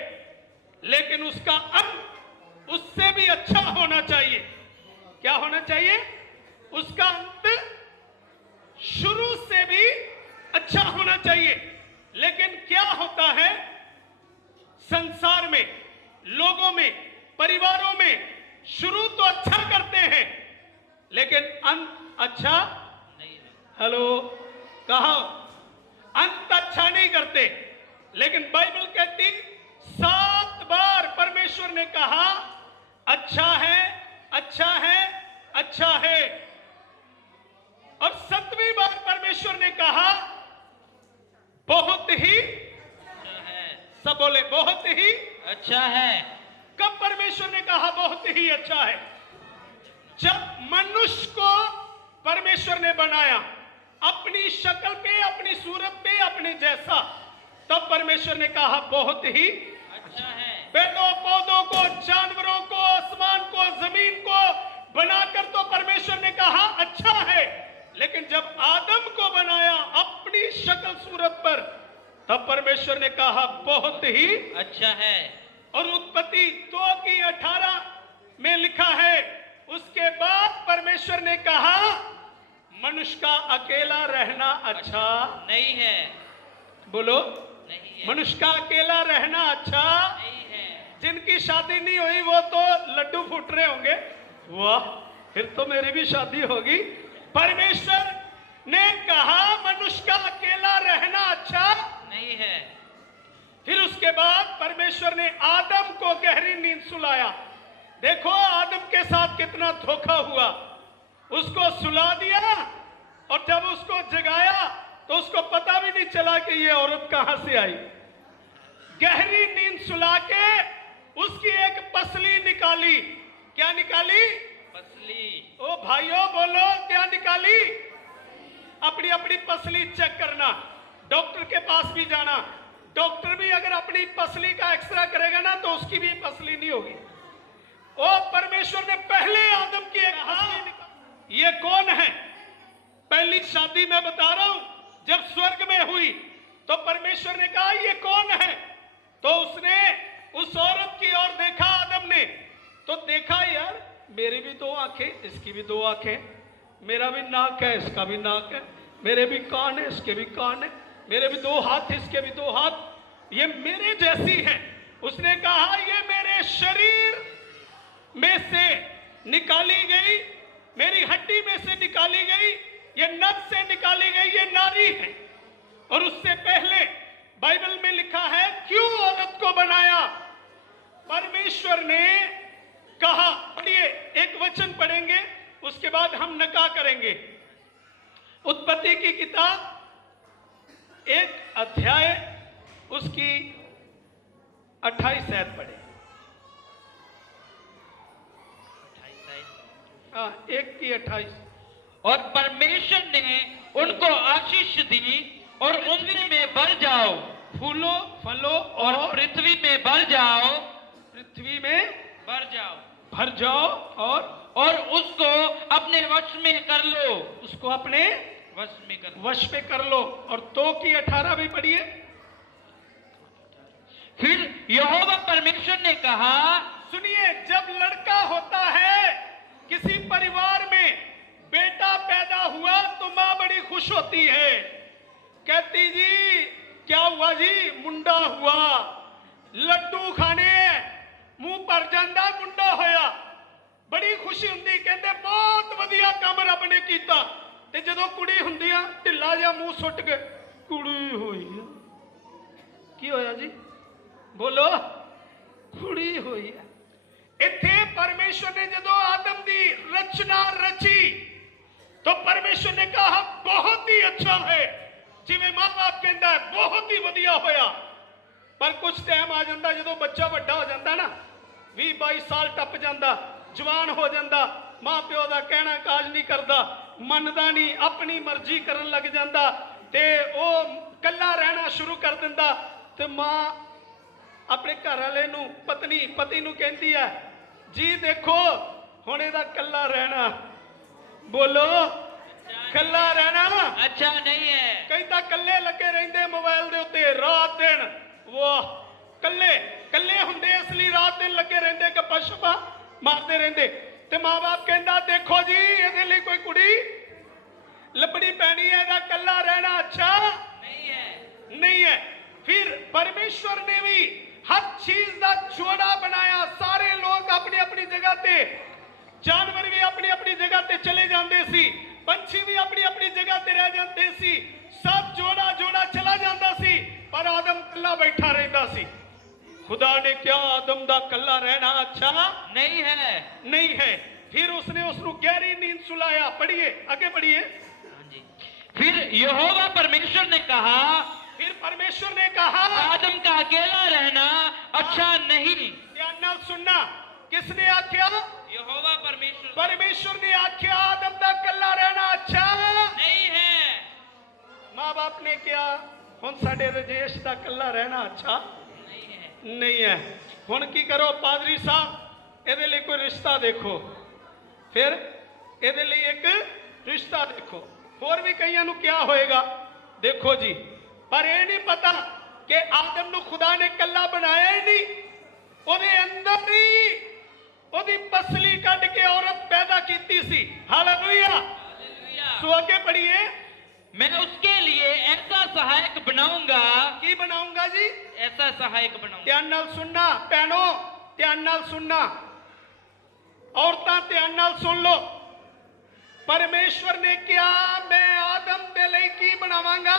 लेकिन उसका अंत उससे भी अच्छा होना चाहिए। क्या होना चाहिए? उसका अंत शुरू से भी अच्छा होना चाहिए। लेकिन क्या होता है संसार में, लोगों में, परिवारों में, शुरू तो अच्छा करते हैं, लेकिन अंत अच्छा नहीं। हेलो, कहा अंत अच्छा नहीं करते। लेकिन बाइबल कहती 7 बार परमेश्वर ने कहा अच्छा है, अच्छा है, अच्छा है। और 7वीं बार परमेश्वर ने कहा बहुत ही अच्छा है। सब बोले बहुत ही अच्छा है। कब परमेश्वर ने कहा बहुत ही अच्छा है? जब मनुष्य को परमेश्वर ने बनाया अपनी शक्ल पे, अपनी सूरत पे, अपने जैसा, तब परमेश्वर ने कहा बहुत ही अच्छा है। पेड़ों पौधों को, जानवरों को, आसमान को, जमीन को बनाकर तो परमेश्वर ने कहा अच्छा है। लेकिन जब आदम को बनाया अपनी शक्ल सूरत पर, तब परमेश्वर ने कहा बहुत ही अच्छा है। और उत्पत्ति 2:18 में लिखा है, उसके बाद परमेश्वर ने कहा मनुष्य का अकेला रहना अच्छा नहीं है। बोलो, नहीं है। मनुष्य का अकेला रहना अच्छा नहीं है। जिनकी शादी नहीं हुई वो तो लड्डू फूट रहे होंगे, वाह फिर तो मेरी भी शादी होगी। परमेश्वर ने कहा मनुष्य का अकेला रहना अच्छा नहीं है। फिर उसके बाद परमेश्वर ने आदम को गहरी नींद सुलाया। देखो आदम के साथ कितना धोखा हुआ। उसको सुला दिया और जब उसको जगाया तो उसको पता भी नहीं चला कि ये औरत कहां से आई। गहरी नींद सुला के उसकी एक पसली निकाली। क्या निकाली? पसली। ओ भाइयों बोलो क्या निकाली? अपनी अपनी पसली चेक करना, डॉक्टर के पास भी जाना। डॉक्टर भी अगर अपनी पसली का एक्सरे करेगा ना तो उसकी भी पसली नहीं होगी। ओ परमेश्वर ने पहले आदम की एक पसली निकाली। ये कौन है? पहली शादी में बता रहा हूं, जब स्वर्ग में हुई तो परमेश्वर ने कहा ये कौन है? तो उसने उस औरत की ओर देखा आदम ने, तो देखा यार मेरी भी दो आंखें, इसकी भी दो आंखें, मेरा भी नाक है, इसका भी नाक है, मेरे भी कान है, इसके भी कान है, मेरे भी दो हाथ, इसके भी दो हाथ, ये मेरे जैसी है। उसने कहा ये मेरे शरीर में से निकाली गई, मेरी हड्डी में से निकाली गई, ये नस से निकाली गई, ये नारी है। और उससे पहले बाइबल में लिखा है क्यों औरत को बनाया? परमेश्वर ने कहा, पढ़िए एक वचन पढ़ेंगे उसके बाद हम नका करेंगे। उत्पत्ति की किताब 1 अध्याय उसकी 28 आयत पढ़े। 1 की 28। और परमेश्वर ने उनको आशीष दी और उनमें बढ़ जाओ, फूलो फलो और पृथ्वी में बढ़ जाओ, पृथ्वी में बढ़ जाओ, भर जाओ और उसको अपने वश में कर लो, उसको अपने वश में कर लो। वश पे कर लो। और 2 की 18 भी पढ़िए। फिर यहोवा परमेश्वर ने कहा, सुनिए, जब लड़का होता है किसी परिवार में, बेटा पैदा हुआ तो मां बड़ी खुश होती है, कहती जी क्या हुआ जी? मुंडा हुआ, लड्डू खाने मुंह पर जांदा, मुंडा होया, बड़ी खुशी हुंदी, कहंदे बहुत वधिया काम रब ने कीता। ते जदों कुड़ी हुंदी आ ढिल्ला जिहा मुंह सुੱਟ के कुड़ी होई आ। की होया जी? बोलो, कुड़ी होई आ। इत्थे परमेश्वर ने जदों आदम दी रचना रची तो परमेश्वर ने कहा बहुत ही अच्छा है। जिवें मां बाप कहता है बहुत ही वधिया होया, पर कुछ टाइम आ जाता जो बच्चा बड़ा हो जाता ना, 20-22 साल टप जाता, जवान हो जाता, मां प्यो का कहना काज नहीं करता, मनता नहीं, अपनी मर्जी करन लग जाता, ते ओ कला रहना शुरू कर दिंदा। ते मां अपने घर वाले नूं, पति नूं कहती है जी देखो हुण इहदा कला रहना, बोलो कला रहना अच्छा नहीं है। कई तो कल्ले लगे रहिंदे मोबाइल दे उत्ते रात दिन, वाह कल्ले कल्ले हुंदे, असली रात दिन लगे रहिंदे, गप्पा शप्पा मारते रहिंदे। ते मां बाप कहंदा देखो जी इहदे लई कोई कुड़ी लभनी पैनी है, इहदा कल्ला रहना अच्छा नहीं है। फिर परमेश्वर ने भी हर चीज का जोड़ा बनाया, सारे लोग अपनी अपनी जगह ते, जानवर भी अपनी अपनी जगह ते चले जाते सी, पंछी भी अपनी अपनी जगह ते रह जाते सी, सब जोड़ा जोड़ा चला जाता सी, पर आदम कल्ला बैठा रहता सी। खुदा ने क्या आदम दा कल्ला रहना अच्छा नहीं है। फिर उसने उसको गहरी नींद सुलाया। पढ़िए आगे पढ़िए। फिर यहोवा परमेश्वर ने कहा, फिर परमेश्वर ने कहा आदम का अकेला रहना अच्छा नहीं। ध्यान नाल सुनना, किसने आख्या? यहोवा परमेश्वर ने आख्या आदम का कल्ला रहना अच्छा नहीं है। मां बाप ने क्या हुण साडे रजेश का कल्ला रहना अच्छा नहीं है। हुण की करो पादरी साहब, इहदे लई कोई रिश्ता देखो, फिर इहदे लई एक रिश्ता देखो। होर भी कईयां नूं क्या होएगा देखो जी, पर यह नहीं पता कि आदम नूं खुदा ने कल्ला बनाया ही नहीं, ਉਹਦੇ अंदर ही ਉਹਦੀ पसली कट के औरत पैदा की सी। हालेलुया। सो आगे पढ़िए। मैं उसके लिए ऐसा सहायक बनाऊंगा। की बनाऊंगा जी? ऐसा सहायक बनाऊंगा। ध्यान नाल सुनना भैनो, ध्यान नाल सुनना, औरतां ध्यान नाल सुन लो। परमेश्वर ने क्या मैं आदम दे लई की बनावांगा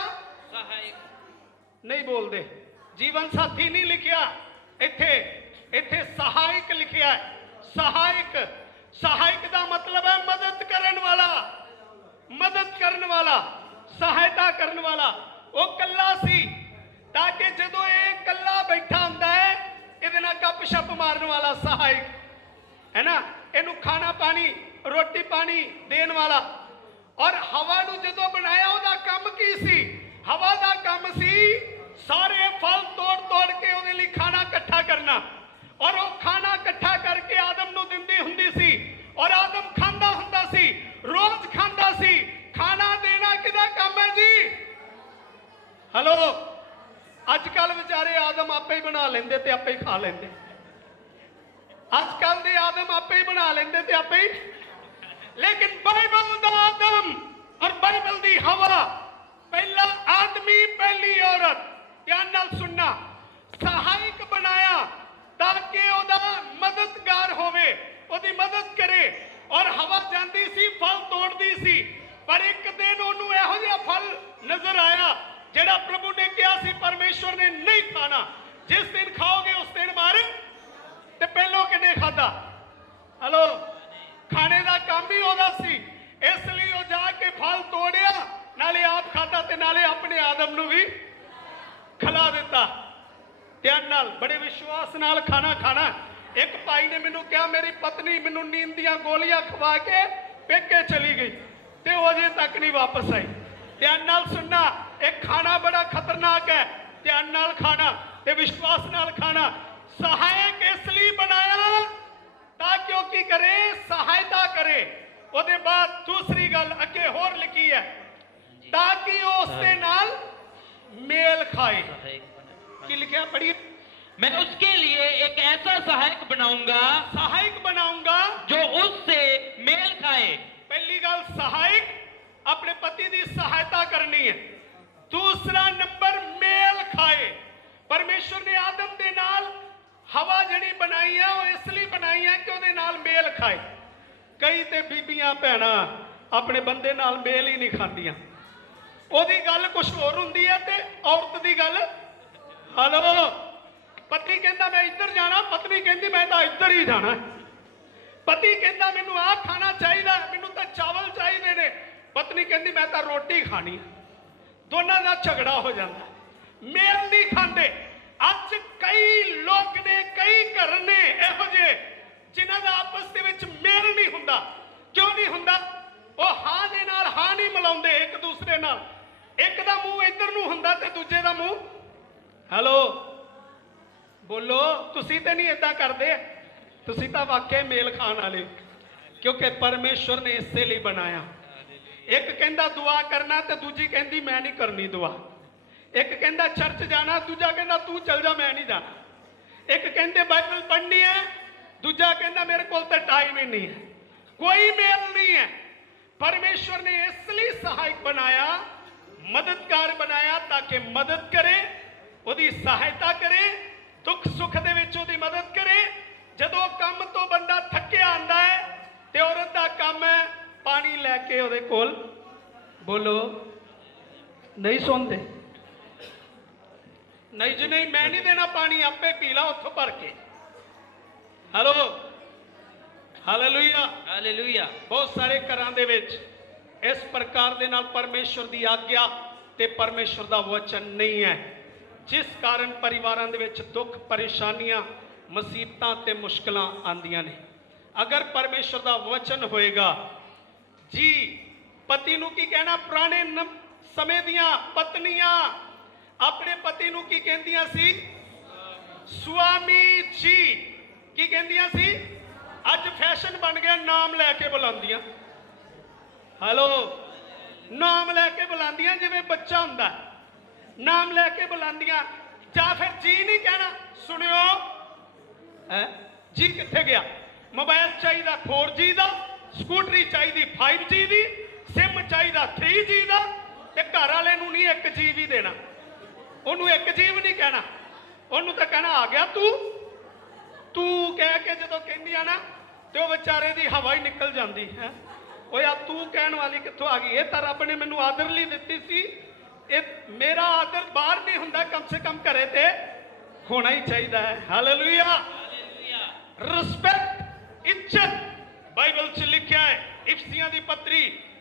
नहीं बोलते जीवन साथी नहीं लिखिया इथे इथे सहायक लिखिया है सहायक सहायक का मतलब है मदद करने वाला सहायता करने वाला वो कल्ला सी ताकि जदों ये कल्ला बैठा हुंदा है इहदे नाल गप शप मारन वाला सहायक है ना इनू खाना पानी रोटी पानी देने वाला और हवा नू जदों बनाया उहदा काम की सी हवा दा काम सी सारे फल तोड़ तोड़ के उहदे लई खाना इकट्ठा करना और वो खाना इकट्ठा करके आदम नू दिंदी हुंदी सी और आदम खांदा हुंदा सी रोज खांदा सी खाना देना किदा काम है जी हेलो अजकल बेचारे आदम आपे ही बना लेंदे ते आपे ही खा लेंदे अजकल दे आदम आपे ही बना लेंदे ते आपे ही लेकिन बाइबल दा आदम और बाइबल दी हवा पहला आदमी पहली औरत ध्यान नाल सुनना सहायक बनाया ताकि ओदा मददगार होवे ओदी मदद करे और हवा जांदी सी फल तोड़दी सी पर एक दिन ओनू इहो जिहा फल नजर आया जेड़ा प्रभु ने कहा सी परमेश्वर ने नहीं खाना जिस दिन खाओगे उस दिन मारे ते पहलों किने खादा हेलो खाने का काम ही ओदा सी इसलिए वो जाके फल तोड़िया नाले आप खाता ते नाले अपने आदम नू भी खिला दिता ध्यान नाल बड़े विश्वास नाल खाना खाना एक भाई ने मैनू कहा मेरी पत्नी मैनू नींद दियां गोलियां खवा के पेके चली गई ते वो अजे तक नहीं वापस आई ध्यान नाल सुनना एक खाना बड़ा खतरनाक है ध्यान नाल खाना ते विश्वास नाल खाना सहायक इसलिए बनाया ताकि वो की करे सहायता करे ओदे बाद दूसरी गल अगे होर लिखी है ताकि वो उसके नाल मेल खाए की लिखा पढ़िए मैं उसके लिए एक ऐसा सहायक बनाऊंगा जो उससे मेल खाए पहली गल सहायक अपने पति की सहायता करनी है दूसरा नंबर मेल खाए परमेश्वर ने आदम दे नाल हवा जड़ी बनाई है वो इसलिए बनाई है कि ਉਹਦੇ नाल मेल खाए कई ते बीबियां भैणा अपने बंदे नाल मेल ही नहीं खांदियां ਉਹਦੀ गल कुछ होर हुंदी है ते औरत दी गल हेलो पति कहता मैं इधर जाना पत्नी कहती मैं तो इधर ही जाना पति कहता मैनू आ खाना चाहिए मैनू तो चावल चाहिए ने पत्नी कहती मैं तो रोटी खानी दोनों का झगड़ा हो जाता मेल नहीं खाते अज कई लोग ने कई घर ने इहो जे जिन्हां दा आपस दे विच मेल नहीं हुंदा क्यों नहीं हुंदा वो हां दे नाल हां नहीं मिलाउंदे एक दूसरे नाल एक दा मूंह इधर नूं हुंदा ते दूजे दा मूंह हेलो बोलो तुसी ते नहीं इदां करदे तुसी तां वाकई मेल खाण वाले क्योंकि परमेश्वर ने इसे लिए बनाया एक कहता दुआ करना ते दूजी कहती मैं नहीं करनी दुआ एक कहता चर्च जाना दूजा कहता तू चल जा मैं नहीं जाना एक कहते बाइबल पढ़नी है दूजा कहता मेरे को तो टाइम ही नहीं है कोई मेल नहीं है परमेश्वर ने इसलिए सहायक बनाया मददगार बनाया ताकि मदद करे ओदी सहायता करे दुख सुख दे विच ओदी मदद करे जदों काम तो बंदा थकिया आंदा है ते औरत दा काम है पानी लैके ओदे कोल बोलो नहीं सुनते नहीं जी नहीं मैं नहीं देना पानी आपे पी ला उत्थों भर के हेलो हालेलुया हालेलुया बहुत सारे घरां दे विच इस प्रकार दे नाल परमेश्वर दी आज्ञा ते परमेश्वर दा वचन नहीं है जिस कारण परिवारां दे विच दुख परेशानियां मुसीबतां ते मुश्किलां आंदियां ने अगर परमेश्वर दा वचन होएगा जी पति नूं की कहना पुराने समय दियां पत्नियां अपने पति नूं की कहंदियां सी स्वामी जी की कहंदियां सी अज फैशन बन गया नाम लैके बुलांदियां हेलो नाम लैके बुलांदियां जिवें बच्चा हुंदा नाम लैके बुलांदियां जां फिर जी नहीं कहना सुनियो है जी कित्थे गया मोबाइल चाहिए 4G दा स्कूटरी चाहिए 5G दी सिम चाहिए 3G दा ते घर वाले नूं नहीं 1G भी देना ओनू 1G भी नहीं कहना ओनू तो कहना आ गया तू तू कह के जदों कहंदियां ना ते वो बेचारे दी हवा ही निकल जाती है ਓਏ ਆ ਤੂੰ ਕਹਿਣ ਵਾਲੀ ਕਿੱਥੋਂ ਆ ਗਈ? ਇਹ ਤਾਂ ਰੱਬ ਨੇ ਮੈਨੂੰ ਆਦਰ ਲਈ ਦਿੱਤੀ ਸੀ। ਇਹ ਮੇਰਾ ਆਦਰ ਬਾਹਰ ਨਹੀਂ ਹੁੰਦਾ, ਕਮ ਸੇ ਕਮ ਘਰੇ ਤੇ ਹੋਣਾ ਹੀ ਚਾਹੀਦਾ ਹੈ। ਹਾਲੇਲੂਇਆ। ਰਿਸਪੈਕਟ, ਇੱਜ਼ਤ ਬਾਈਬਲ 'ਚ ਲਿਖਿਆ ਹੈ। इफसियां दी पत्री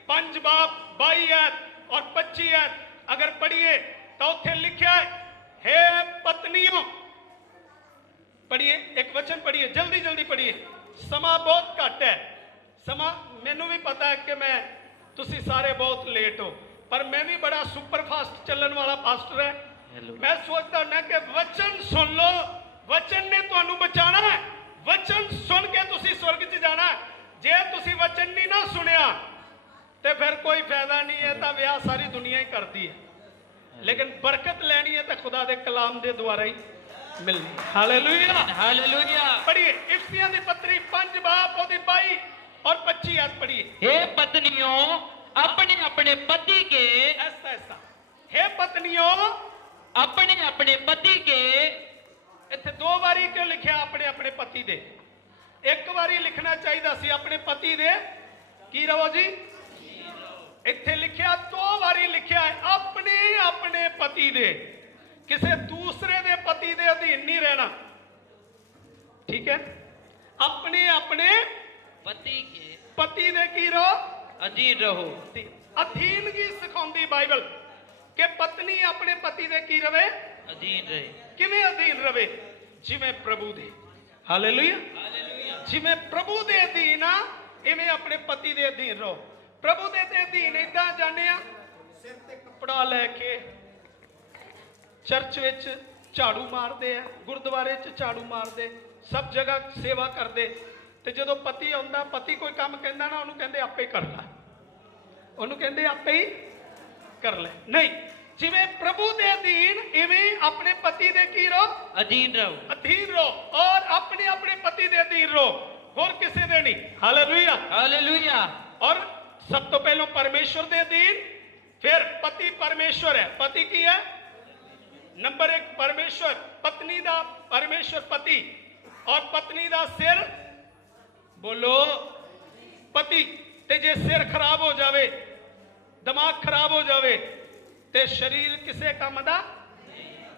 5 बाब 22 आयत और 25 आयत अगर पढ़िए तो उत्थे लिखा है, हे पत्नियों, पढ़िए एक वचन पढ़िए, जल्दी जल्दी पढ़िए, समा बहुत घट है। समा मैनू भी पता है कि मैं तुसी सारे बहुत लेट हो, पर मैं भी बड़ा सुपर फास्ट चलन वाला पास्टर है। मैं सोचता हूं कि वचन सुन लो, वचन ने तुहानू बचाना है, वचन सुन के तुसी स्वर्ग च जाना है। जे तुसी वचन नहीं ना सुनिया तो फिर कोई फायदा नहीं है, तो विआह सारी दुनिया ही करती है, लेकिन बरकत लैनी है तो खुदा दे कलाम दे द्वारा ही मिलनी। Hallelujah hallelujah. पढ़िए इफसियां दी पत्री 5 बाब ओदी 22 और 25 आयत पढ़िए। हे पत्नियों अपने अपने पति के, ऐसा ऐसा, हे पत्नियों अपने अपने पति के, इत्थे 2 बारी क्यों लिखा अपने अपने पति दे? एक बारी लिखना चाहिए सी अपने पति दे की रहो जी। इत्थे लिखा 2 बारी लिखा है अपने अपने पति दे, किसी दूसरे दे पति दे अधीन नहीं रहना, ठीक है? अपने अपने पति दे की रहो, अधीन रहो। अधीनगी सिखाउंदी बाइबल कि पत्नी अपने पति दे की रवे, अधीन रहे। किवें अधीन रवे? जिवें प्रभु दे। हालेलुया। जिवें प्रभु दे अधीन आ इवें अपने पति दे अधीन रहो। प्रभु दे अधीन इदां जाने आ, सिर ते कपड़ा लैके चर्च विच झाड़ू मारदे आ, गुरुद्वारे च झाड़ू मारदे, सब जगह सेवा करदे, ते जदों पति आउंदा, पति कोई काम कहंदा ना उहनूं कहंदे आपे कर लै, उहनूं कहंदे आपे ही कर ले। नहीं, जिवें प्रभु दे अधीन इवें अपने पति दे की रहो, अधीन रहो, अधीन रहो, और अपने अपने पति दे अधीन रहो, होर किसी दे नहीं। Hallelujah hallelujah. और सब तो पहले परमेश्वर दे अधीन, फिर पति परमेश्वर है, पति की है नंबर 1 परमेश्वर, पत्नी दा परमेश्वर पति, और पत्नी दा सिर बोलो पति। ते जे सिर खराब हो जावे, दिमाग खराब हो जावे, ते शरीर किसे काम दा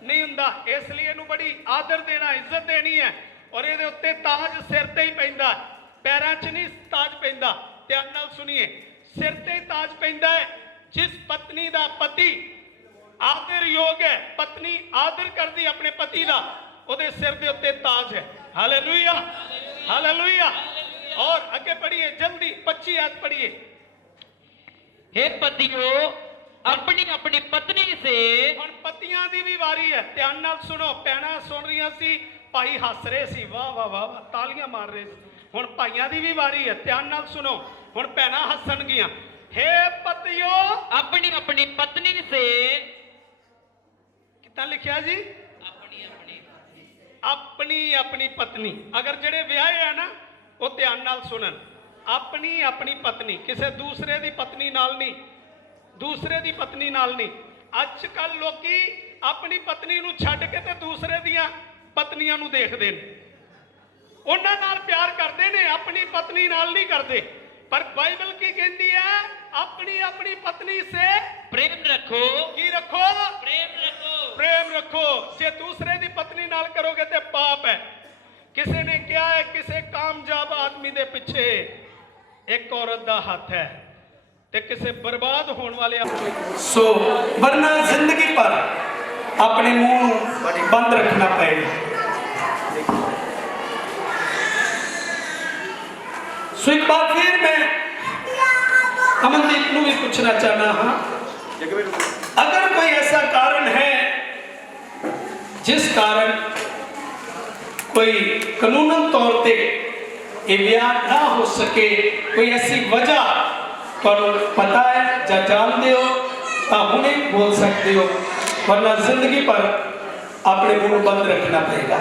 नहीं हुंदा। इसलिए इनू बड़ी आदर देना, इज्जत देनी है, और ये उत्ते ताज सिर ते ही पैंदा, पैरां च नहीं ताज पैंदा। ध्यान नाल सुनिए, सिर ते ही ताज पैंदा है। जिस पत्नी दा पति आदर योग है, पत्नी आदर करदी अपने पति दा, ओदे सिर दे उत्ते ताज है। Hallelujah hallelujah. और आगे पढ़िए जल्दी, 25 आयत पढ़िए। हे पतियों अपनी अपनी पत्नी से, हुण पतियां दी भी वारी है, ध्यान नाल सुनो। भैणां सुन रही सी, भाई हस रहे सी, वाह वाह वाह वाह, तालियां मार रहे सी। हुण भाइयां दी भी वारी है, ध्यान नाल सुनो। हुण भैणां हसणगियां। हे पतियों अपनी अपनी पत्नी से, कितना लिखिया जी? अपनी अपनी अपनी अपनी पत्नी। अगर जेड़े विआहे है ना, वो ध्यान नाल सुनन। अपनी अपनी पत्नी, किसी दूसरे दी पत्नी नाल नहीं, दूसरे दी पत्नी नाल नहीं। अजकल लोकी अपनी पत्नी नूं छड्ड के ते दूसरे दियां पत्नियां नूं देखदे ने, उन्हां नाल प्यार करदे ने, अपनी पत्नी नाल नहीं करदे। पर बाइबल की कहती है, अपनी अपनी पत्नी से प्रेम रखो। की रखो? प्रेम रखो। प्रेम रखो। जे दूसरे दी पत्नी नाल करोगे ते पाप है। किसी ने क्या है, किसी कामयाब आदमी दे पिछे एक औरत दा हाथ है, ते किसी बर्बाद होने वाले सो वरना जिंदगी पर अपने मुंह बंद रखना पड़ेगा। सो एक बार फिर मैं अमनदीप को भी पूछना चाहना हाँ, अगर कोई ऐसा कारण है जिस कारण कोई कानूनन तौर पे ये ब्याह ना हो सके, कोई ऐसी वजह पर पता है या जानते हो तो हुणे बोल सकते हो, वरना जिंदगी पर अपने मुंह बंद रखना पड़ेगा।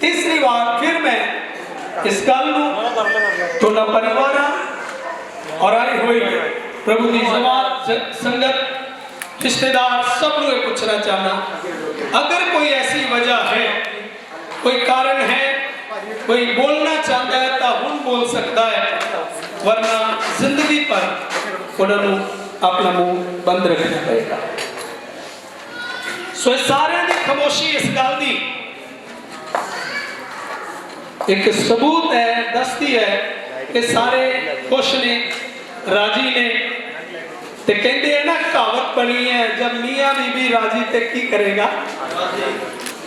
तीसरी बार फिर मैं इस गल तो ना परिवार और आए हुए प्रभु की संगत रिश्तेदार सब लोग पूछना चाहना, अगर कोई ऐसी वजह है, कोई कारण है, कोई बोलना चाहता है तो हम बोल सकता है। वरना जिंदगी पर उन्होंने अपना मुंह बंद रखना पड़ेगा। सो सारे की खामोशी इस गल की एक सबूत है, दसती है कि सारे खुश ने, राजी ने। ते कहते हैं ना, कहावत बनी है, जब मियाँ बीबी राजी ते की करेगा।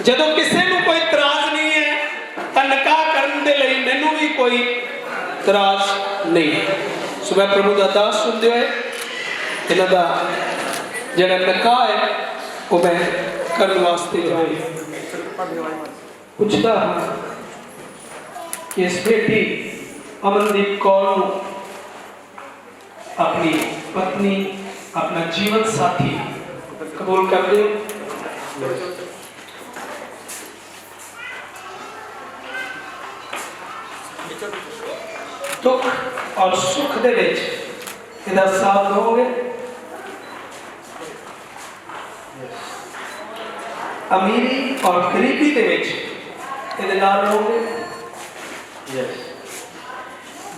जदों किसी को कोई तराज नहीं है तो निकाह करने दे लई मैनू भी कोई तराज नहीं है। सो मैं प्रभु का दास सुनते हुए इन्हां दा जिहड़ा निकाह है वो मैं करने वास्ते पुछदा हाँ कि इस बेटी अमनदीप कौर नूं अपनी पत्नी, अपना जीवन साथी कबूल कर दे। दुख और सुख दे विच इहदा साथ दोगे, अमीरी और गरीबी दे विच इहदे नाल रहोगे।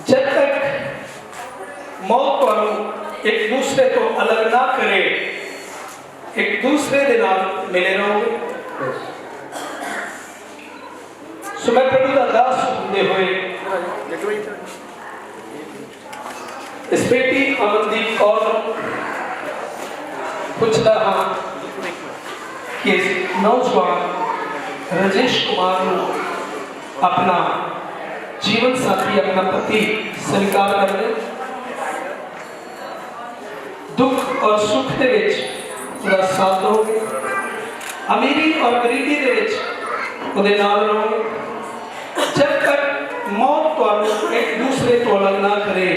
जब तक मौत तुहानू एक दूसरे को अलग ना करे, एक दूसरे दे नाल मिले रहोगे। सो मैं प्रभु का दास सुनते हुए इस बेटी अमनदीप कौर पूछता हाँ कि नौजवान राजेश कुमार को अपना जीवन साथी, अपना पति स्वीकार कर ले। दुख और सुख दे विच उहदा साथ दोगे, अमीरी और गरीबी दे विच उहदे नाल रहोगे। जब तक मौत तुहानू एक दूसरे तो अलग ना करे,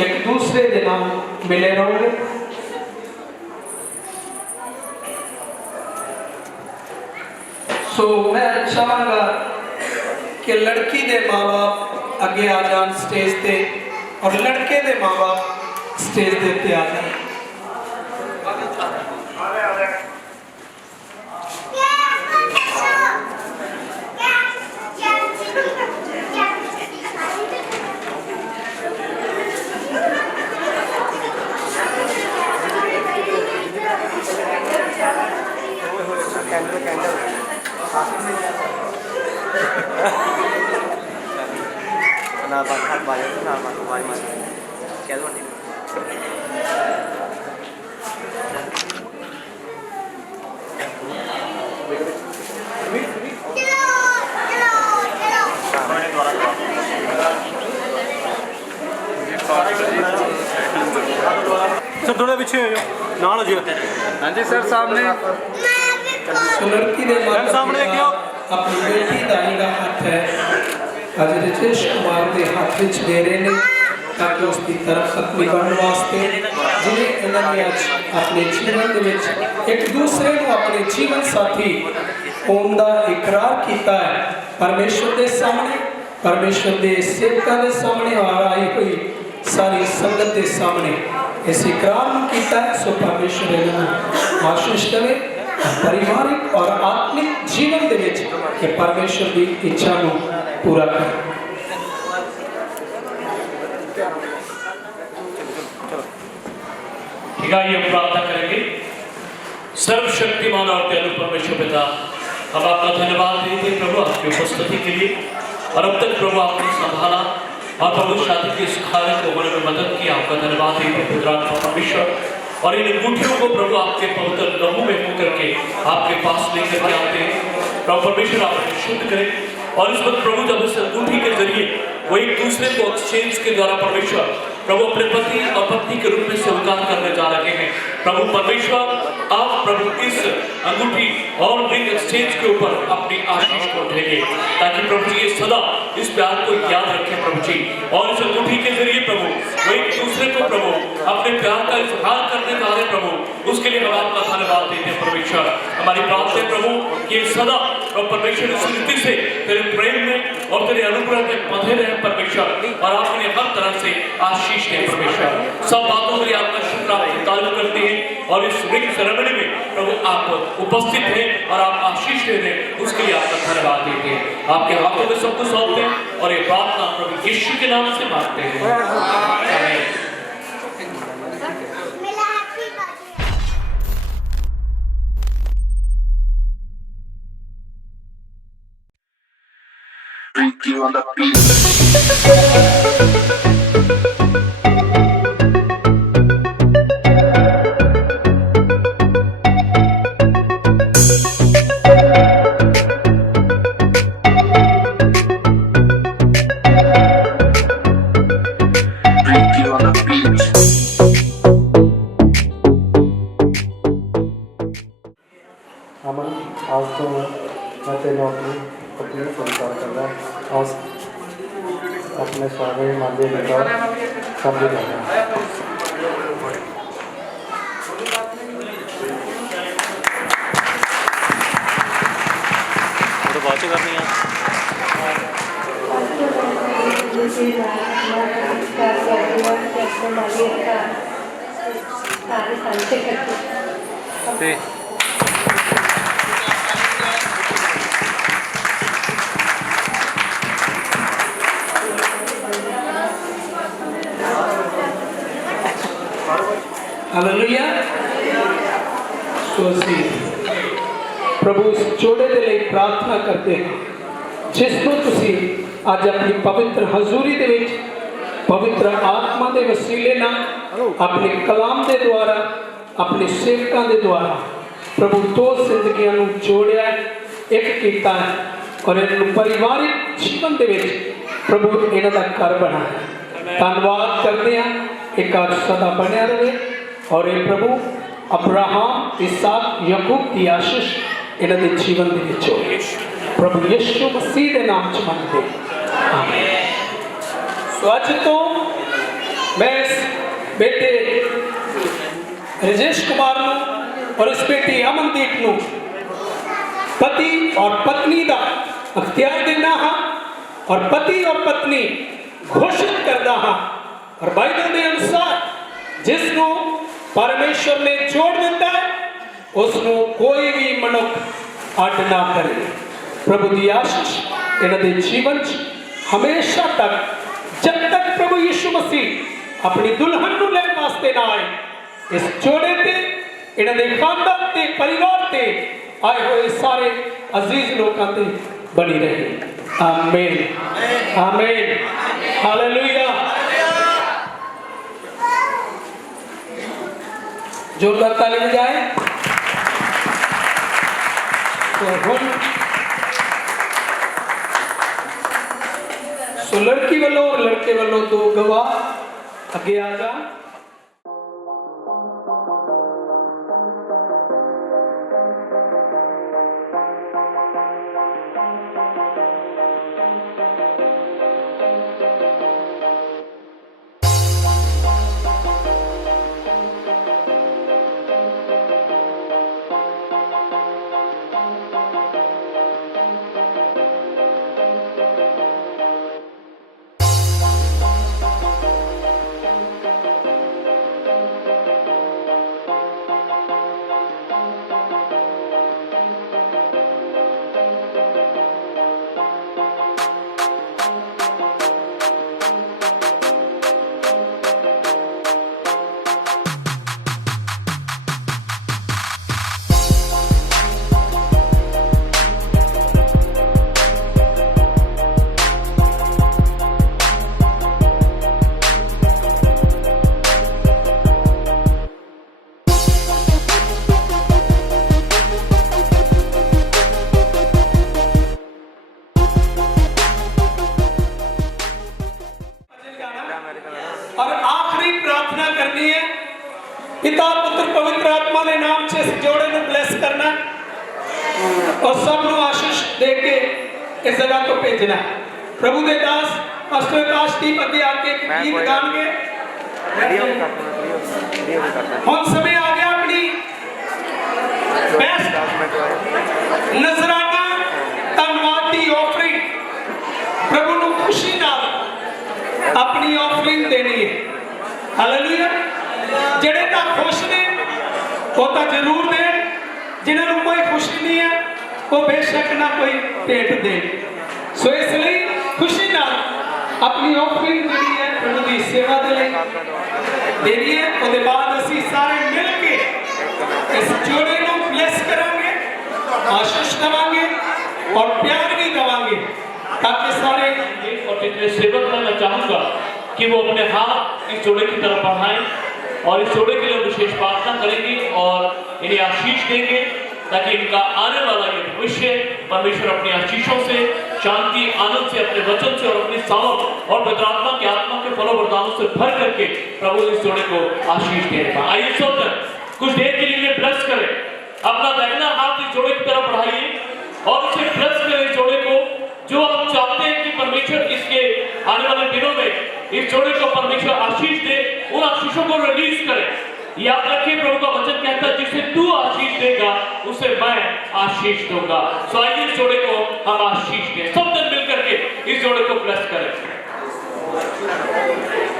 एक दूसरे दे नाल मिले रहोगे। सो मैं चाहांगा कि लड़की दे माँ बाप अगे आ जान स्टेज पे और लड़के दे माँ बाप स्टेज दे उत्ते आ जाए। सर थोड़ा पीछे नाल हो जाओ। हाँ जी सर, सामने लड़की ने सामने क्यों अपनी बेटी का ਜਿਹੜਾ ਹੱਥ है अज राजेश कुमार के हाथ विच दे रहे हैं ताकि उसकी तरफ पत्नी बनने वास्ते जिन्हें इन्होंने अज अपने जीवन के विच एक दूसरे को अपने जीवन साथी होने का इकरार किया है। परमेश्वर के सामने, परमेश्वर के सेवकों के सामने और आई हुई सारी संगत के सामने इस इकरार किया है। सो परमेश्वर इन्होंने आशीष देवे पारिवारिक और आत्मिक जीवन के विच कि परमेश्वर की इच्छा को पूरा करे। ठीक है, ये हम प्रार्थना करेंगे। सर्वशक्तिमान और दयालु परमेश्वर पिता, हम आपका धन्यवाद देते हैं प्रभु आपकी उपस्थिति के लिए। और अब तक प्रभु आपने संभाला और प्रभु शादी के इस कार्य को होने में मदद की, आपका धन्यवाद देते हैं पुत्रात्मा परमेश्वर। और इन अंगूठियों को प्रभु आपके पवित्र लहू में होकर के आपके पास लेकर के आते हैं। प्रभु परमेश्वर आप शुद्ध करें और इस वक्त प्रभु जब इस अंगूठी के जरिए वो एक दूसरे को एक्सचेंज के द्वारा परमेश्वर प्रभु अपने पति और पत्नी के रूप में स्वीकार करने जा रहे हैं। प्रभु परमेश्वर आप प्रभु इस अंगूठी और रिंग एक्सचेंज के ऊपर अपनी आशीष को ढेंगे ताकि प्रभु जी ये सदा इस प्यार को याद रखें प्रभु जी। और इस अंगूठी के जरिए प्रभु वो एक दूसरे को प्रभु अपने प्यार का इजहार करने जा रहे प्रभु, उसके लिए हम आपका धन्यवाद देते हैं परमेश्वर। हमारी प्रार्थना प्रभु कि सदा प्रभु परमेश्वर इस रीति से तेरे प्रेम में और तेरे अनुग्रह में बंधे रहे परमेश्वर और आप उन्हें हर तरह से आशीष दें परमेश्वर। सब बातों के लिए आपका शुक्र, आपकी तारीफ करते हैं और इस रिंग सेरेमनी में प्रभु आप उपस्थित हैं और आप आशीष दे रहे हैं, उसके लिए आपका धन्यवाद देते हैं। आपके हाथों में सब कुछ सौंपते हैं और ये प्रार्थना प्रभु यीशु के नाम से मांगते हैं, आमीन। अमन आज तो मैं तेरे अपने संसार कर रहा आज अपने सारे माले लगा सब लगा तो बातें करनी है हालेलुया। तो ਅਸੀਂ प्रभु इस जोड़े के लिए प्रार्थना करते हैं जिसको ਤੁਸੀਂ ਅੱਜ अपनी पवित्र हजूरी ਦੇ ਵਿੱਚ पवित्र आत्मा के वसीले ना अपने कलाम के द्वारा अपने सेवकों के द्वारा प्रभु दो जिंदगियों को जोड़िया एक किया और इन्हों परिवारिक जीवन के प्रभु इन्हों का घर बनाया। धन्यवाद करते हैं एक घर सदा बनया रहे और ये प्रभु अब्राहम इसहाक याकूब की आशीष इन्हों के जीवन के हो प्रभु यीशु मसीह के नाम च मंगते आमीन। सो अज तो मैं इस बेटे राजेश कुमार और इस बेटी अमनदीप को पति और पत्नी का अख्तियार देना हाँ और पति और पत्नी घोषित करता हाँ और बाइबल के अनुसार जिसको परमेश्वर ने जोड़ दिता है उसको कोई भी मनुष्य अड ना करे। प्रभु की आशीष इन्होंने जीवन हमेशा तक जब तक प्रभु यीशु मसीह अपनी दुल्हन को लेने वास्ते ना आए इस जोड़े ते इन्होंने खानदान ते परिवार ते आए हुए सारे अजीज लोगों ते बनी रहे। आमीन आमीन हालेलुया। जोरदार ताली बजाए। तो लड़की वालों और लड़के वालों दो गवाह अगे आ जा। और आखिरी प्रार्थना करनी है पिता पुत्र पवित्र आत्मा के नाम से इस जोड़े को ब्लेस करना और सब को आशीष दे के इस जगह को भेजना। प्रभु के दास पास्टर काशदीप अगे आके गीत गाएंगे। हम समय आ गया अपनी बेस्ट नजराना धन्यवाद की ऑफरिंग प्रभु को खुशी नाल अपनी ऑफरिंग देनी है। हालेलुया। जेड़े तां खुश ने वो तो जरूर दे, जिन्होंने कोई खुशी नहीं है वो बेशक ना कोई भेंट दे। सो इसलिए खुशी ना अपनी ऑफरिंग जी है प्रभु की सेवा दे देनी है। उसके बाद असी सारे मिल के इस जोड़े को ब्लेस करांगे, आशीष देवांगे और प्यार भी देवांगे, ताकि सारे और जितने सेवक मैं चाहूंगा कि वो अपने हाथ इस जोड़े की तरफ बढ़ाएं और इस जोड़े के लिए विशेष प्रार्थना करेंगे और इन्हें आशीष देंगे, ताकि इनका आने वाला ये भविष्य परमेश्वर अपनी आशीषों से, शांति, आनंद से, अपने वचन से और अपनी सामर्थ और पवित्र आत्मा की आत्मा के फलों वरदानों से भर करके प्रभु इस जोड़े को आशीष देगा। आइए सब कुछ देर के लिए ब्लेस करें, अपना दाहिना हाथ इस जोड़े की तरफ बढ़ाइए और उसे ब्लेस करें इस जोड़े को। जो आप चाहते हैं कि परमेश्वर इसके आने वाले दिनों में इस जोड़े को परमेश्वर आशीष दे, उन आशीषों को रिलीज करें। याद रखिए प्रभु का वचन कहता है जिसे तू आशीष देगा उसे मैं आशीष दूंगा। सो आइए इस जोड़े को हम आशीष दें, सब जन मिलकर के इस जोड़े को ब्लेस करें।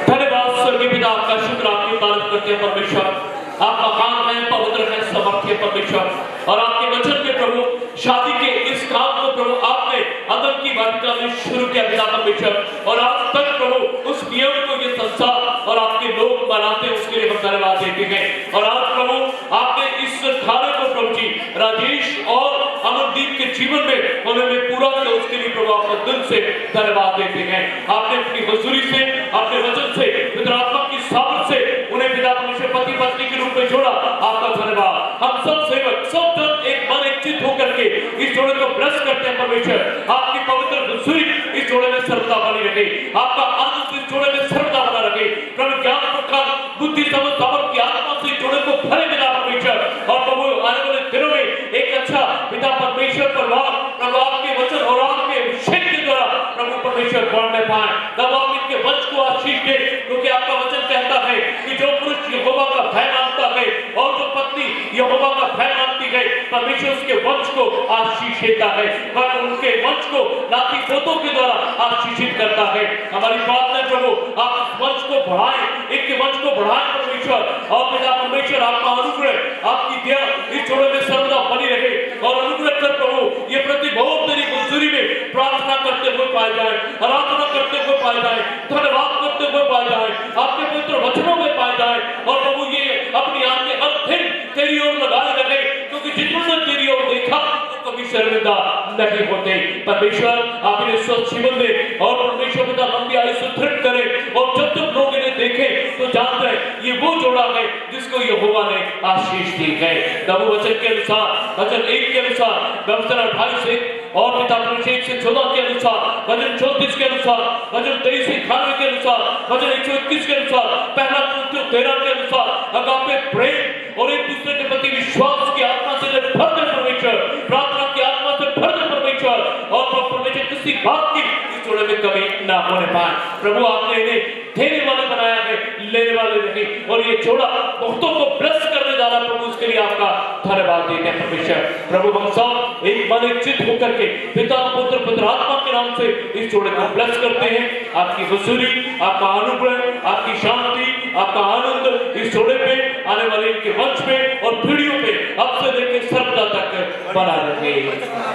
धन्यवाद स्वर्गीय पिता, आपका शुक्र, आपकी तारीफ करते हैं परमेश्वर। आप महान हैं, पवित्र हैं, समर्थ हैं परमेश्वर, और आपके वचन के प्रभु शादी के इस काम को प्रभु आपने अदम की वाटिका में शुरू किया पिता परमेश्वर, और आज तक प्रभु उस नियम को ये संसार और आपके लोग मनाते हैं, उसके लिए हम धन्यवाद देते हैं। और आज प्रभु आपने इस कार्य को प्रभु जी राजेश और अमनदीप के जीवन में उन्होंने पूरा किया, उसके लिए प्रभु आपको दिल से धन्यवाद देते हैं। आपने अपनी हुजूरी से, अपने वचन से, पिता आत्मा की सामर्थ से उन्हें पिता परमेश्वर पति पत्नी के रूप में जोड़ा, आपका धन्यवाद। हम सब सेवक, सब जन एक मन एक चित्त होकर के इस जोड़े को ब्लेस करते हैं परमेश्वर। आपकी पवित्र हुजूरी इस जोड़े में सर्वदा बनी रहे, आपका आनंद इस जोड़े में सर्वदा बना रहे। प्रभु ज्ञान प्रकाश बुद्धि समझ सामर्थ की आत्मा से जोड़े को भरे पिता परमेश्वर, और प्रभु आने वाले दिनों में एक अच्छा पिता परमेश्वर परिवार प्रभु आपके वचन और आपके अभिषेक के द्वारा प्रभु परमेश्वर बढ़ने पाए। तब आप इनके वंश को आशीष दे, क्योंकि आपका वचन कहता है कि जो पुरुष यहोवा का भय मानता है और जो पत्नी यहोवा का भय मानती है, परमेश्वर उसके वंश को आशीष देता है, पर उनके वंश को नाती पोतों के द्वारा आशीषित करता है। हमारी प्रार्थना है प्रभु आप इस वंश को बढ़ाएं, इनके वंश को बढ़ाएं परमेश्वर, और पिता परमेश्वर आपका अनुग्रह, आपकी दया इस जोड़े में सर्वदा बनी रहे, और अनुग्रह कर प्रभु ये प्रतिभोग तेरी हुजूरी में प्रार्थना करते हुए पाए जाए, आराधना करते हुए पाए जाए, धन्यवाद करते हुए पाए जाए, आपके पवित्र वचनों में पाए जाए, और प्रभु ये अपनी आंखें हर दिन तेरी ओर लगाए रखे, क्योंकि जिन्होंने तेरी ओर देखा तो कभी शर्मिंदा नहीं होते। परमेश्वर आप इन्हें स्वस्थ जीवन दे, और परमेश्वर पिता लंबी आयु से दृढ़ करे, और जब जब लोग इन्हें देखें तो जानते हैं ये वो जोड़ा है जिसको यहोवा ने आशीष दी है। तब वचन के अनुसार, वचन 1 के अनुसार, वचन 28 से और पिता परमेश्वर 1 से 14 के अनुसार, वचन 34 के अनुसार, वचन 23 से 91 के अनुसार, वचन 121 के अनुसार, पहला कुरिन्थियों 13 के अनुसार, अगापे प्रेम और एक दूसरे के प्रति विश्वास की आत्मा से भर दे परमेश्वर, प्रार्थना की आत्मा से भर दे परमेश्वर, और परमेश्वर किसी बात की इस जोड़े में कमी ना होने पाए। प्रभु आपने इन्हें देने वाले बनाया है, लेने वाले नहीं, और ये जोड़ा बहुतों को ब्लेस करने जा रहा है प्रभु, उसके लिए आपका धन्यवाद देते हैं परमेश्वर। प्रभु हम सब एक मन एक चित्त होकर के पिता पुत्र पवित्र आत्मा के नाम से इस जोड़े को ब्लेस करते हैं। आपकी हुजूरी, आपका अनुग्रह, आपकी शांति, आपका आनंद इस जोड़े पे, आने वाले इनके वंश पे और पीढ़ियों पे अब से लेकर सर्वदा तक बना रहे,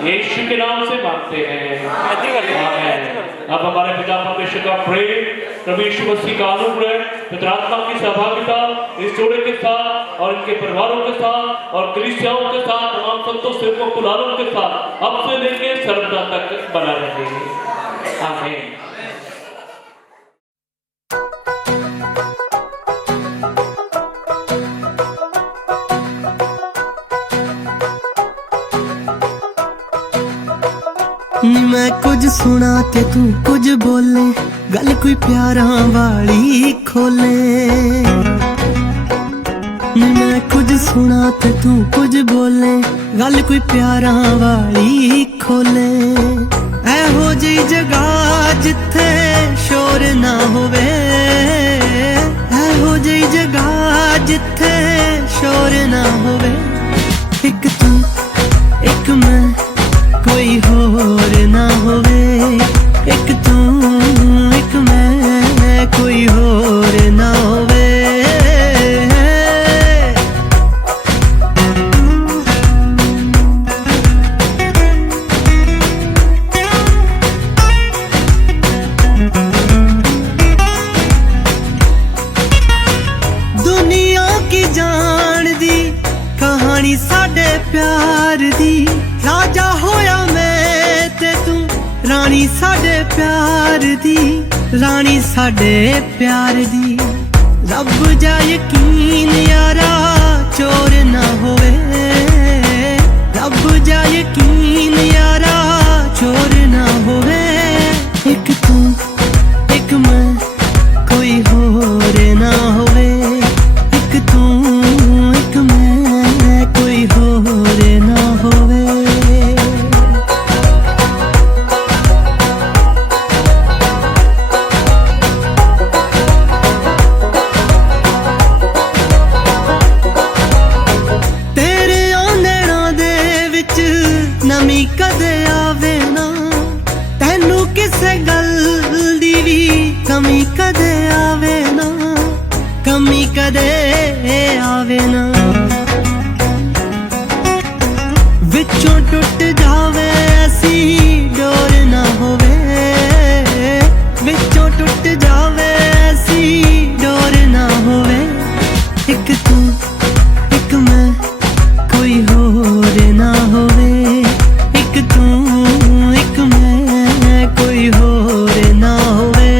यीशु के नाम से मांगते हैं, आमीन। अब हमारे पिता परमेश्वर का प्रेम, प्रभु यीशु मसीह का अनुग्रह, पिता आत्मा की सहभागिता इस जोड़े के साथ और इनके परिवारों के साथ और कलीसियाओं के साथ, तमाम संतों सेवकों कुलालों के साथ अब से लेकर सर्वदा तक बना रहे, आमीन। मैं कुछ सुना ते तू कुछ बोले, गल कोई प्यारा वाली खोले। मैं कुछ सुना ते तू कुछ बोले, गल कोई प्यारा वाली खोले। ऐहो जी जगह जिथे शोर ना होवे, ऐहो जी जगह जिथे शोर ना होवे। एक तू एक मैं कोई होर ना होवे, एक तू एक मैं कोई होर ना होवे। रानी साडे प्यार दी राजा होया मैं ते तू रानी साडे प्यार दी रानी साडे प्यार दी रब जा यकीन यारा चोर ना होवे रब जा यकीन यारा चोर ना होवे एक तू एक मैं कोई होर ना होवे एक तू एक मैं कोई होर ना होवे नमी कदे आवे ना तैनू किसे गल दी भी कमी कदे आवे ना कमी कदे आवे ना विचों टुट जावे ऐसी डोर ना होवे विचों टुट जावे ऐसी डोर ना होवे एक तू एक मैं कोई होर ना होवे तू एक मैं कोई होर ना होवे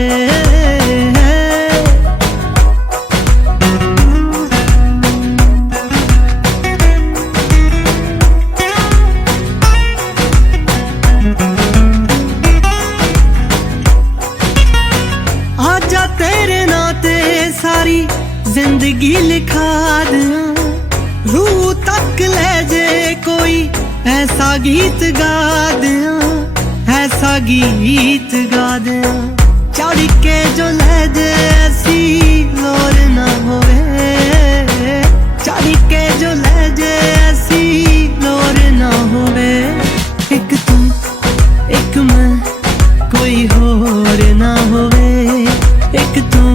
आजा तेरे नाते सारी जिंदगी लिखा दिया रूह तक ले जे कोई ऐसा गीत गा दिया ऐसा गीत गा दिया चढ़ के जो ले जे ऐसी लोर ना होवे चढ़ के जो ले जे ऐसी लोर ना होवे एक तू एक मैं कोई होर ना होवे एक तू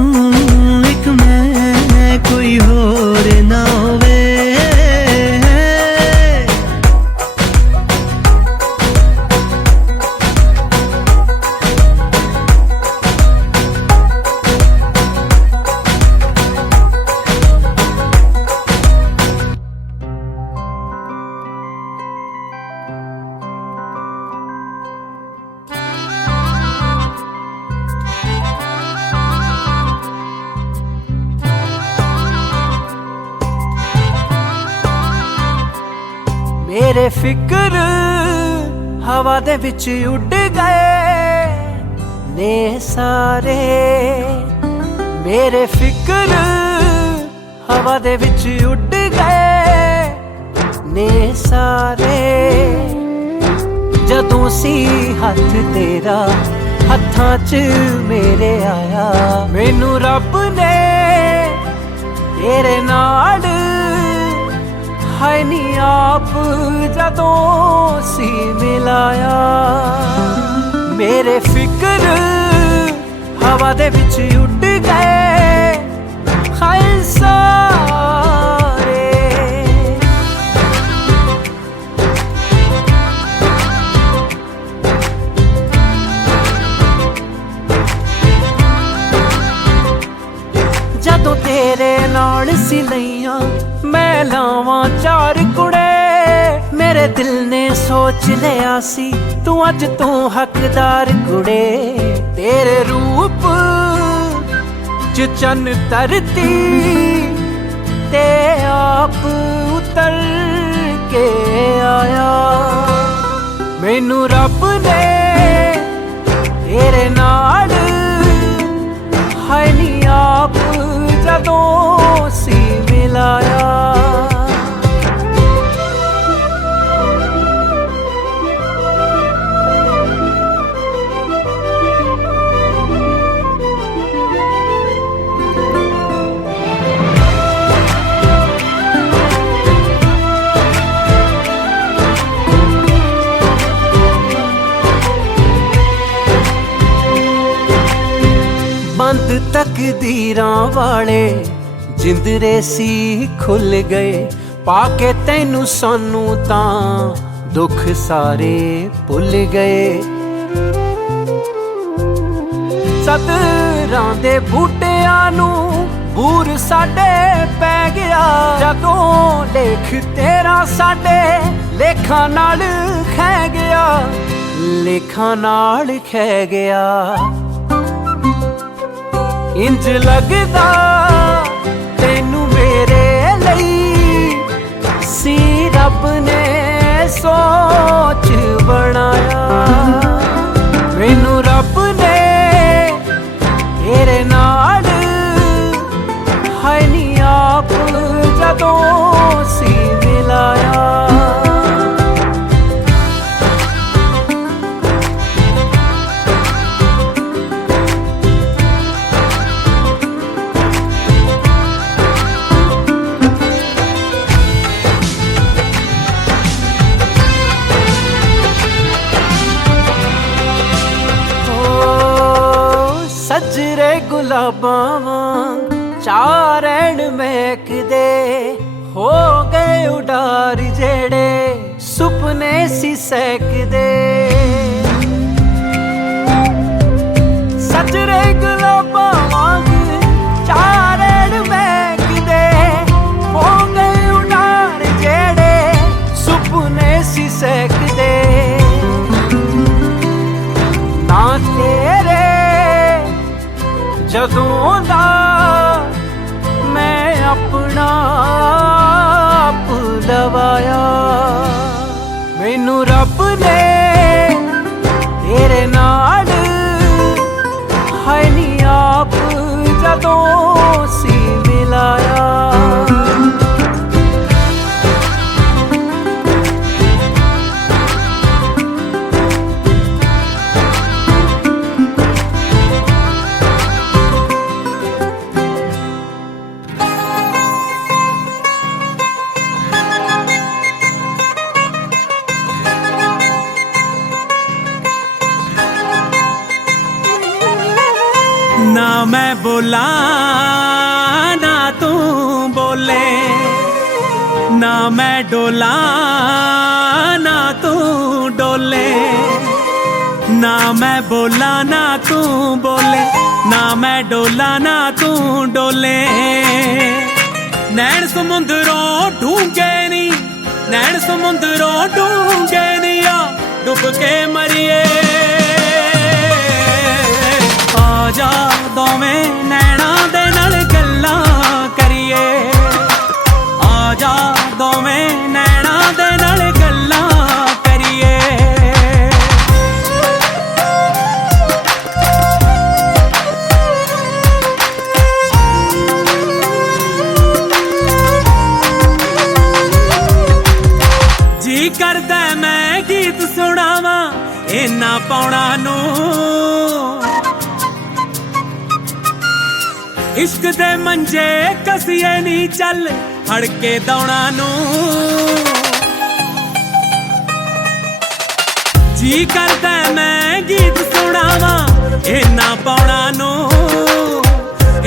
एक मैं कोई होर ना होवे मेरे फिक्र हवा दे विच उड़ गए ने सारे मेरे फिक्र हवा दे विच उड़ गए ने सारे जदों सी हथ तेरा हत्थां च मेरे आया मैनू रब ने तेरे नाल हाय नी आप जदों सी मिलाया मेरे फिक्र हवा दे विच उड़ गए हाय सारे जदों तेरे नाल सी लईयां मैं लावां चार कुड़े मेरे दिल ने सोच लिया सी तू अज तू हकदार कुड़े तेरे रूप च चन तरती ते आप उतर के आया मैनू रब ने तेरे नाल हाय नी आप जदों सी मिलाया बंद तकदीरां वाले जिंदरे सी खुल गए पाके तैनू सानू तां दुख सारे भुल गए सदरां दे बूटियां नू ਬੂਰ ਸਾਡੇ ਪੈ ਗਿਆ ਜਦੋਂ ਲੇਖ ਤੇਰਾ ਸਾਡੇ ਲੇਖਾਂ ਨਾਲ ਖਹਿ ਗਿਆ, ਲੇਖਾਂ ਨਾਲ ਖਹਿ ਗਿਆ। ਇੰਜ ਲੱਗਦਾ ਤੈਨੂੰ ਮੇਰੇ ਲਈ ਸੀ ਰੱਬ ਨੇ ਸੋਚ ਬਣਾਇਆ, ਮੈਨੂੰ ਰੱਬ ਨੇ ਤੇਰੇ ਨਾਲ ਹੈ ਨੀ ਆਪ ਜਦੋਂ ਸੀ ਮਿਲਾਇਆ। ਸੱਜਰੇ ਗੁਲਾਬਾਂ ਵਾਂਗ ਚਾਰਣ ਮਹਿਕਦੇ ਹੋ ਗਏ ਉਡਾਰ ਜਿਹੜੇ ਸੁਪਨੇ ਸੀ ਸਹਿਕਦੇ। ਸੱਜਰੇ ਗੁਲਾਬਾਂ ਵਾਂਗ ਚਾਰਣ ਮਹਿਕਦੇ ਹੋ ਗਏ ਉਡਾਰ ਜਿਹੜੇ ਸੁਪਨੇ ਸੀ ਸਹਿਕਦੇ। ਨਾ ਤੇਰੇ ਜਦੋਂ ਦਾ ਮੈਂ ਆਪਣਾ ਆਪ ਲਵਾਇਆ, ਮੈਨੂੰ ਰੱਬ ਨੇ ਤੇਰੇ ਨਾਲ ਹੈ ਨੀ ਆਪ ਜਦੋਂ ਸੀ ਮਿਲਾਇਆ। ना मैं बोला ना तू बोले, ना मैं डोला ना तू डोले, ना मैं बोला ना तू बोले, ना मैं डोला ना तू डोले। नैन समुंदरों ढूंगे नी, नैन समुंदरों ढूंगे नी आ डुब के मरिए। आजा दोवें नैना दे नाल गल्लां करिए, आजा दोवें नैना दे नाल गल्लां करिए। जी करदा मैं गीत सुनावां इन्ना पौड़ा नूं, इश्क दे मंजे कसिए नी चल हड़के दौड़ा नूं। जी करदा मैं गीत सुनावां इन्ना पौड़ा नूं,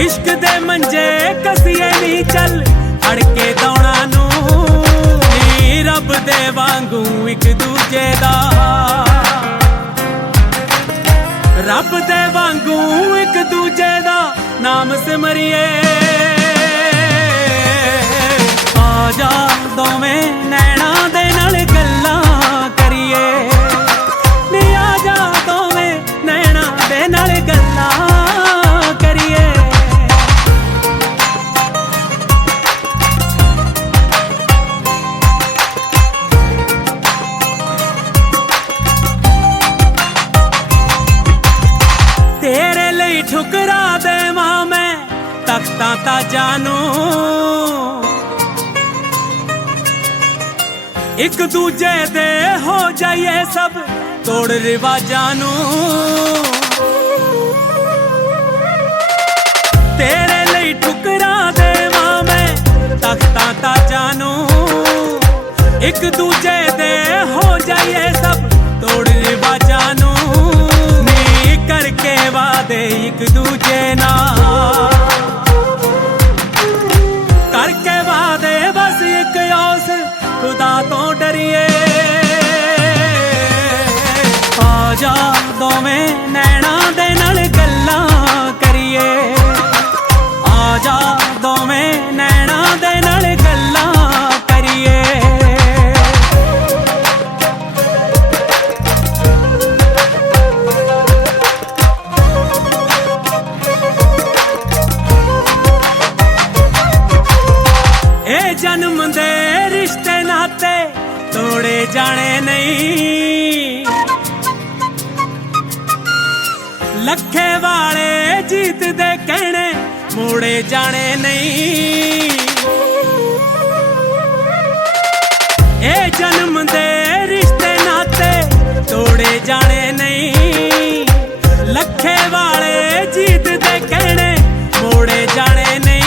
इश्क दे मंजे कसिए नी चल हड़के दौड़ा नूं। नी रब दे वांगू एक दूजे दा, रब दे वांगू एक दूजे दा नाम सिमरिए। आजा दोवें नैना दे नाल गल्लां करिए, नी आजा दोवें नैना दे नाल गल्लां करिए। तेरे लिए ठुकरा देवां मैं तख्तां ताजां नूं, एक दूजे दे हो जाइए सब तोड़ रिवाजां नूं। तेरे लिए ठुकरा देवां मैं तख्तां ताजां नूं, एक दूजे दे हो जाइए सब तोड़ रिवाजां नूं। करके वादे एक दूजे नाल, करके वादे बस एक औस खुदा तो डरिए। आजा दोवें नैना दे नाल गल्लां करिए, आजा जन्म दे रिश्ते नाते तोड़े जाने नहीं, लखे वाले जीत दे कहने मोड़े जाने नहीं। ए जन्म दे रिश्ते नाते तोड़े जाने नहीं, लखे वाले जीत दे कहने मोड़े जाने नहीं।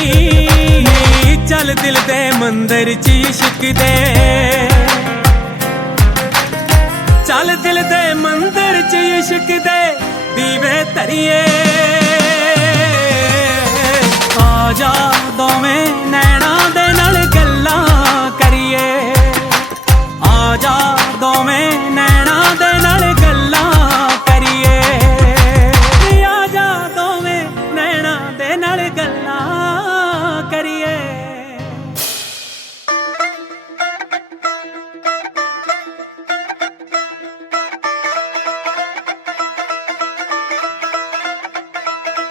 चल दिल दे मंदिर च इश्क दे, चल दिल दे मंदिर च इश्क दे दीवे धरिए। आजा दोवें नैना दे नाल गल्लां करिए, आजा दोवें नैना दे नाल गल्लां करिए, आजा दोवें नैना दे नाल गल्लां करिए।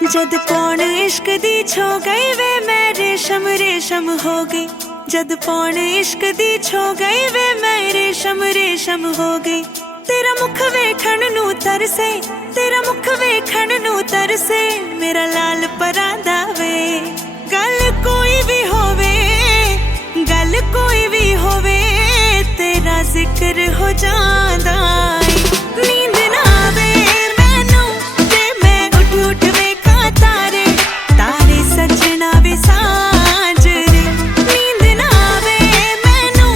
जद पौन इश्क दी छो गई वे मैं रेशम रेशम हो गई, जद पौन इश्क दी छो गई वे मैं रेशम रेशम हो गई। तेरा मुख वेखण नू तरसे, तेरा मुख वेखण नू तरसे मेरा लाल परांदा वे। गल कोई भी होवे, गल कोई भी होवे तेरा जिक्र हो जांदा है। नींद ना आवे मैनू ते मैं उठ उठ वेखां तारे, तारे सजना वे साजरे। नींद ना आवे मैनू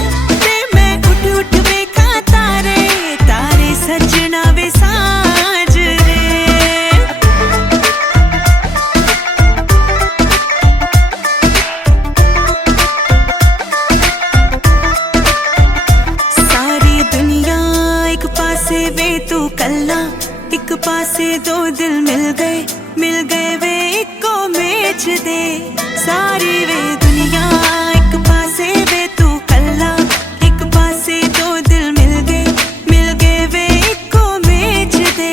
ते मैं उठ उठ वेखां तारे, तारे सजना वे साजरे। सारी दुनिया एक पासे वे तू कल्ला, एक पासे दो दिल मिल गए वे इको मेच दे। सारी वे दुनिया एक पासे वे तू कल्ला, एक पासे दो दिल मिल गए वे इको मेच दे।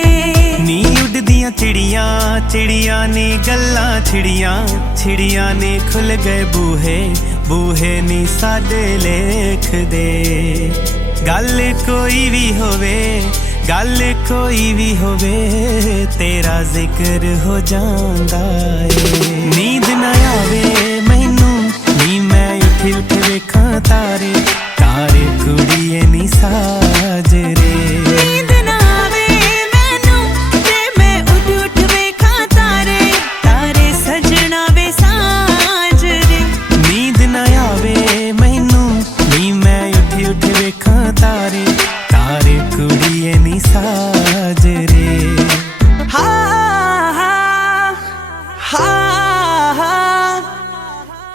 नी उड़दियां चिड़ियां चिड़ियां ने गल्लां छिड़ियां, छिड़ियां ने खुल गए बूहे, बूहे नी साडे लेख दे। गल कोई भी होवे, गल कोई भी होवे तेरा जिक्र हो जांदा है। नींद ना आवे मैनू नी मैं उठ उठ वेखां तारे, तारे कुड़िए नी साजरे। नींद ना आवे मैनू ते मैं उठ उठ वेखां तारे, तारे सजना वे साजरे। नींद ना आवे मैनू नी मैं उठ उठ वेखां तारे, तारे कुड़िए नी साजरे। हा हा हा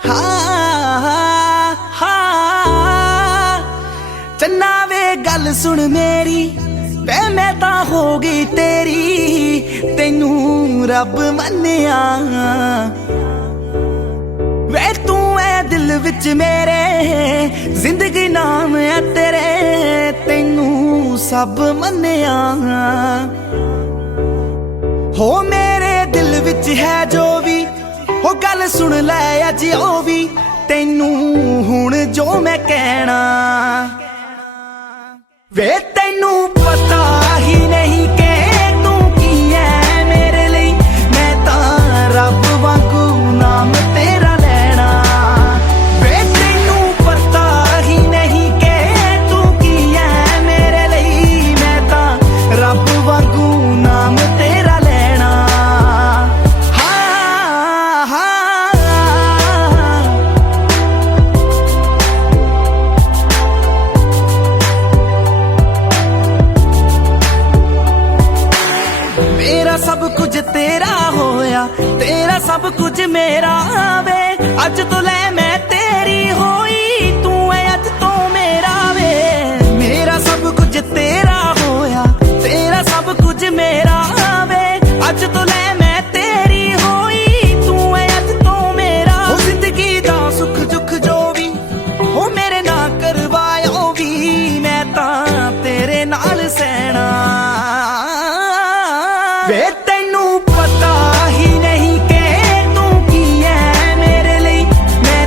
हा हा चन्ना वे गल सुन मेरी वे मैं तां हो गई तेरी, तैनू रब मन्निया वे तू है दिल विच मेरे, जिंदगी नाम है तेरे, तैनू सब मन्निया। हो मेरे दिल विच है जो भी हो गल सुन लै अज ओ भी, तैनू हुण जो मैं कहना वे तैनू पता ही नहीं कि तू की है मेरे लिए। मैं तां रब वांगू नाम तेरा लेना, वे तैनू पता ही नहीं कि तू की है मेरे लिए। मैं तां रब वांगू नाम तेरा लेना। हाँ हाँ मेरा सब कुछ तेरा होया, तेरा सब कुछ मेरा वे। अज तो ले मैं तेरी होई, तू है अज तो मेरा वे। मेरा सब कुछ तेरा होया, तेरा सब कुछ मेरा वे। अज तो ले मैं तेरी होई, तू है अज तो मेरा। हो जिंदगी दा सुख दुख जो भी हो मेरे ना करवायो भी, मैं तां तेरे नाल सहना वे। तैनू पता ही नहीं कि तू की है मेरे लिए। मैं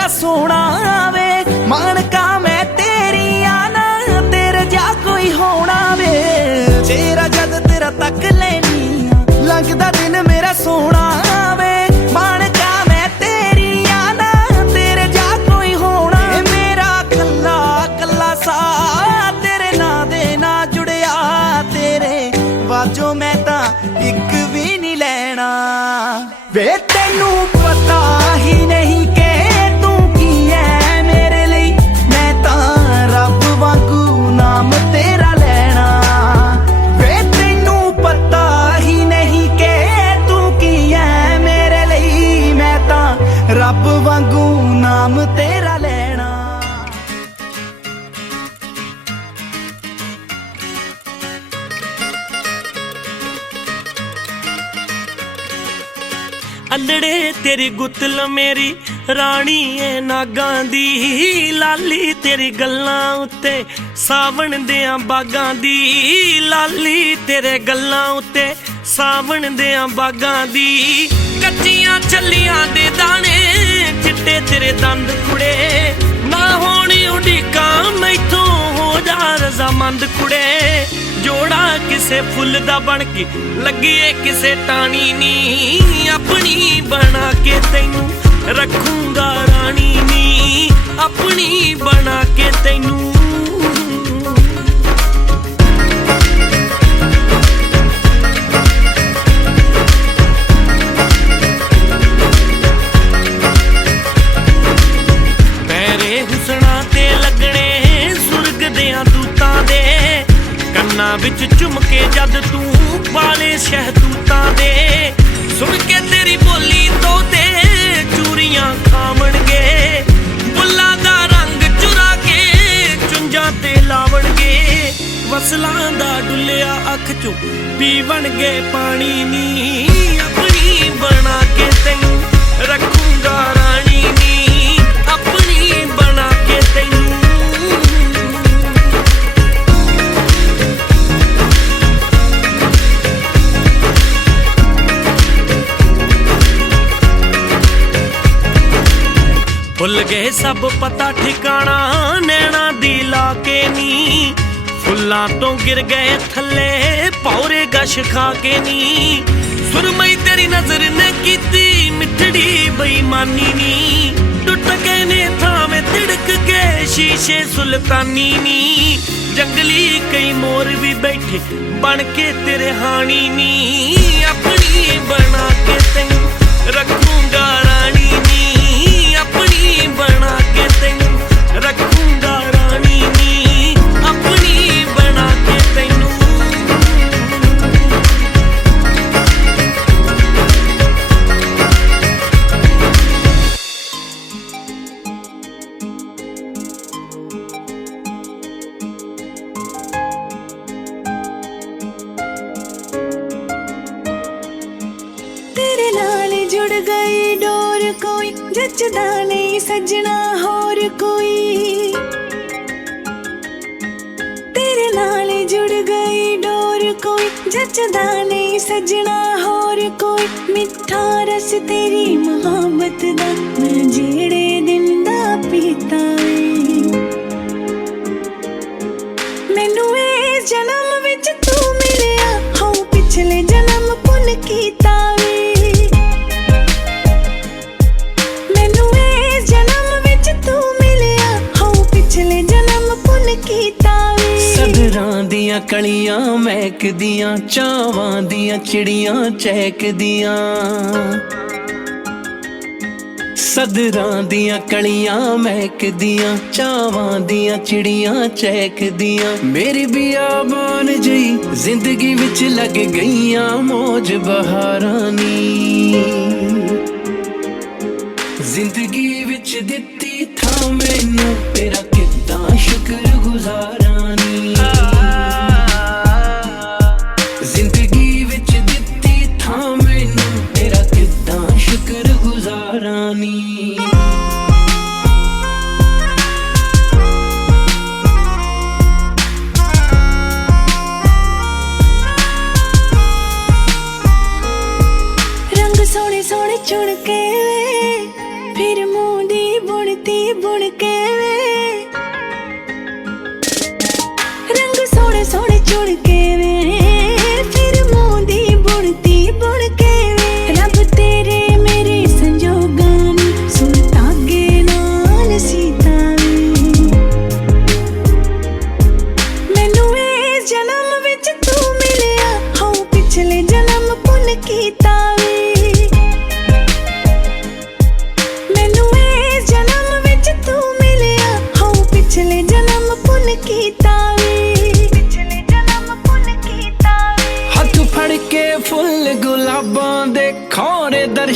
मेरा सोना वे मानका मैं तेरी आना तेरे जा कोई होना वे तेरा जद तेरा तक लेनी लगदा दिन मेरा सोना वे मानका मैं तेरी आना तेरे जा कोई होना मेरा कल्ला कल्ला सा तेरे ना दे ना जुड़िया तेरे वाजो मैं तां इक भी नहीं लेना वे तेनू पता ही नहीं कि तू की है मेरे लिए मैं तां रब वांगू नाम तेरा लेना वे तेनू पता ही नहीं कि तू की है मेरे लिए मैं तां रब वांगू नाम तेरा लेना अल्लड़े तेरी गुत्तल मेरी रानी है नागां दी लाली तेरी गल्लां उत्ते सावण देआं बागां दी लाली तेरे गल्लां उत्ते सावण देआं बागां दी कच्चियां छल्लियां दे दाने चिट्टे तेरे दंद कुड़े ना होनी उड़ीकां मैथों हो जा रज़ामंद कुड़े जोड़ा किसे फुल दा बन के लगिए किसे टाणी नी अपनी बना के तैनू रखूंगा रानी नी अपनी बना के तैनू पैरे हुसना ते लगने सुर्ग देआं दूतां दे कन्ना विच झुमके जद तू पाले शहतूतां दे सुन के तेरी बोली तोते चूरियां खावणगे बुल्लां दा रंग चुरा के चुंजां ते लावणगे वसलां दा डुल्लिया अख चों पीवणगे पानी नी अपनी बना के तैनू रखूंगा रानी नी अपनी बना के तैनू भुल गए सब पता ठिकाना नैना दी लाके नी फुल्लां तो गिर गए थल्ले पौरे गश खा के नी सुरमई तेरी नजर ने कीती मिठड़ी बेईमानी नी टुट गए ने थावे तिड़क के शीशे सुल्तानी नी जंगली कई मोर भी बैठे बन के तेरे हानी नी अपनी बना के तैनू रखूंगा रानी नी अपनी बना के तैनू रखूंगा रानी नी अपनी बना के तैनू तेरे नाल जुड़ गई डोर कोई जचदा नहीं सजना होर कोई तेरे नाल जुड़ गई डोर कोई जचदा नहीं सजना होर कोई मिठा रस तेरी मोहब्बत दा मैं जेड़े दिन दा पीता मैनू इस जन्म विच तू मिलिया हो पिछले जन्म पुन कीता सदरां दियां कलियां महकदियां चावां दियां चिड़ियां चहकदियां सदरां दियां कलियां महकदियां चावां दियां चिड़ियां चहकदियां मेरी बियाबान जई जिंदगी विच लग गईयां मौज बहारां नी जिंदगी विच दित्ती था मैनू तेरा किद्दां शुक्र गुजारां नी जिंदगी विच दित्ती था मैनू तेरा किद्दां शुक्र गुजारां नी रंग सोने सोने चुन के फिर मुंह दी बुन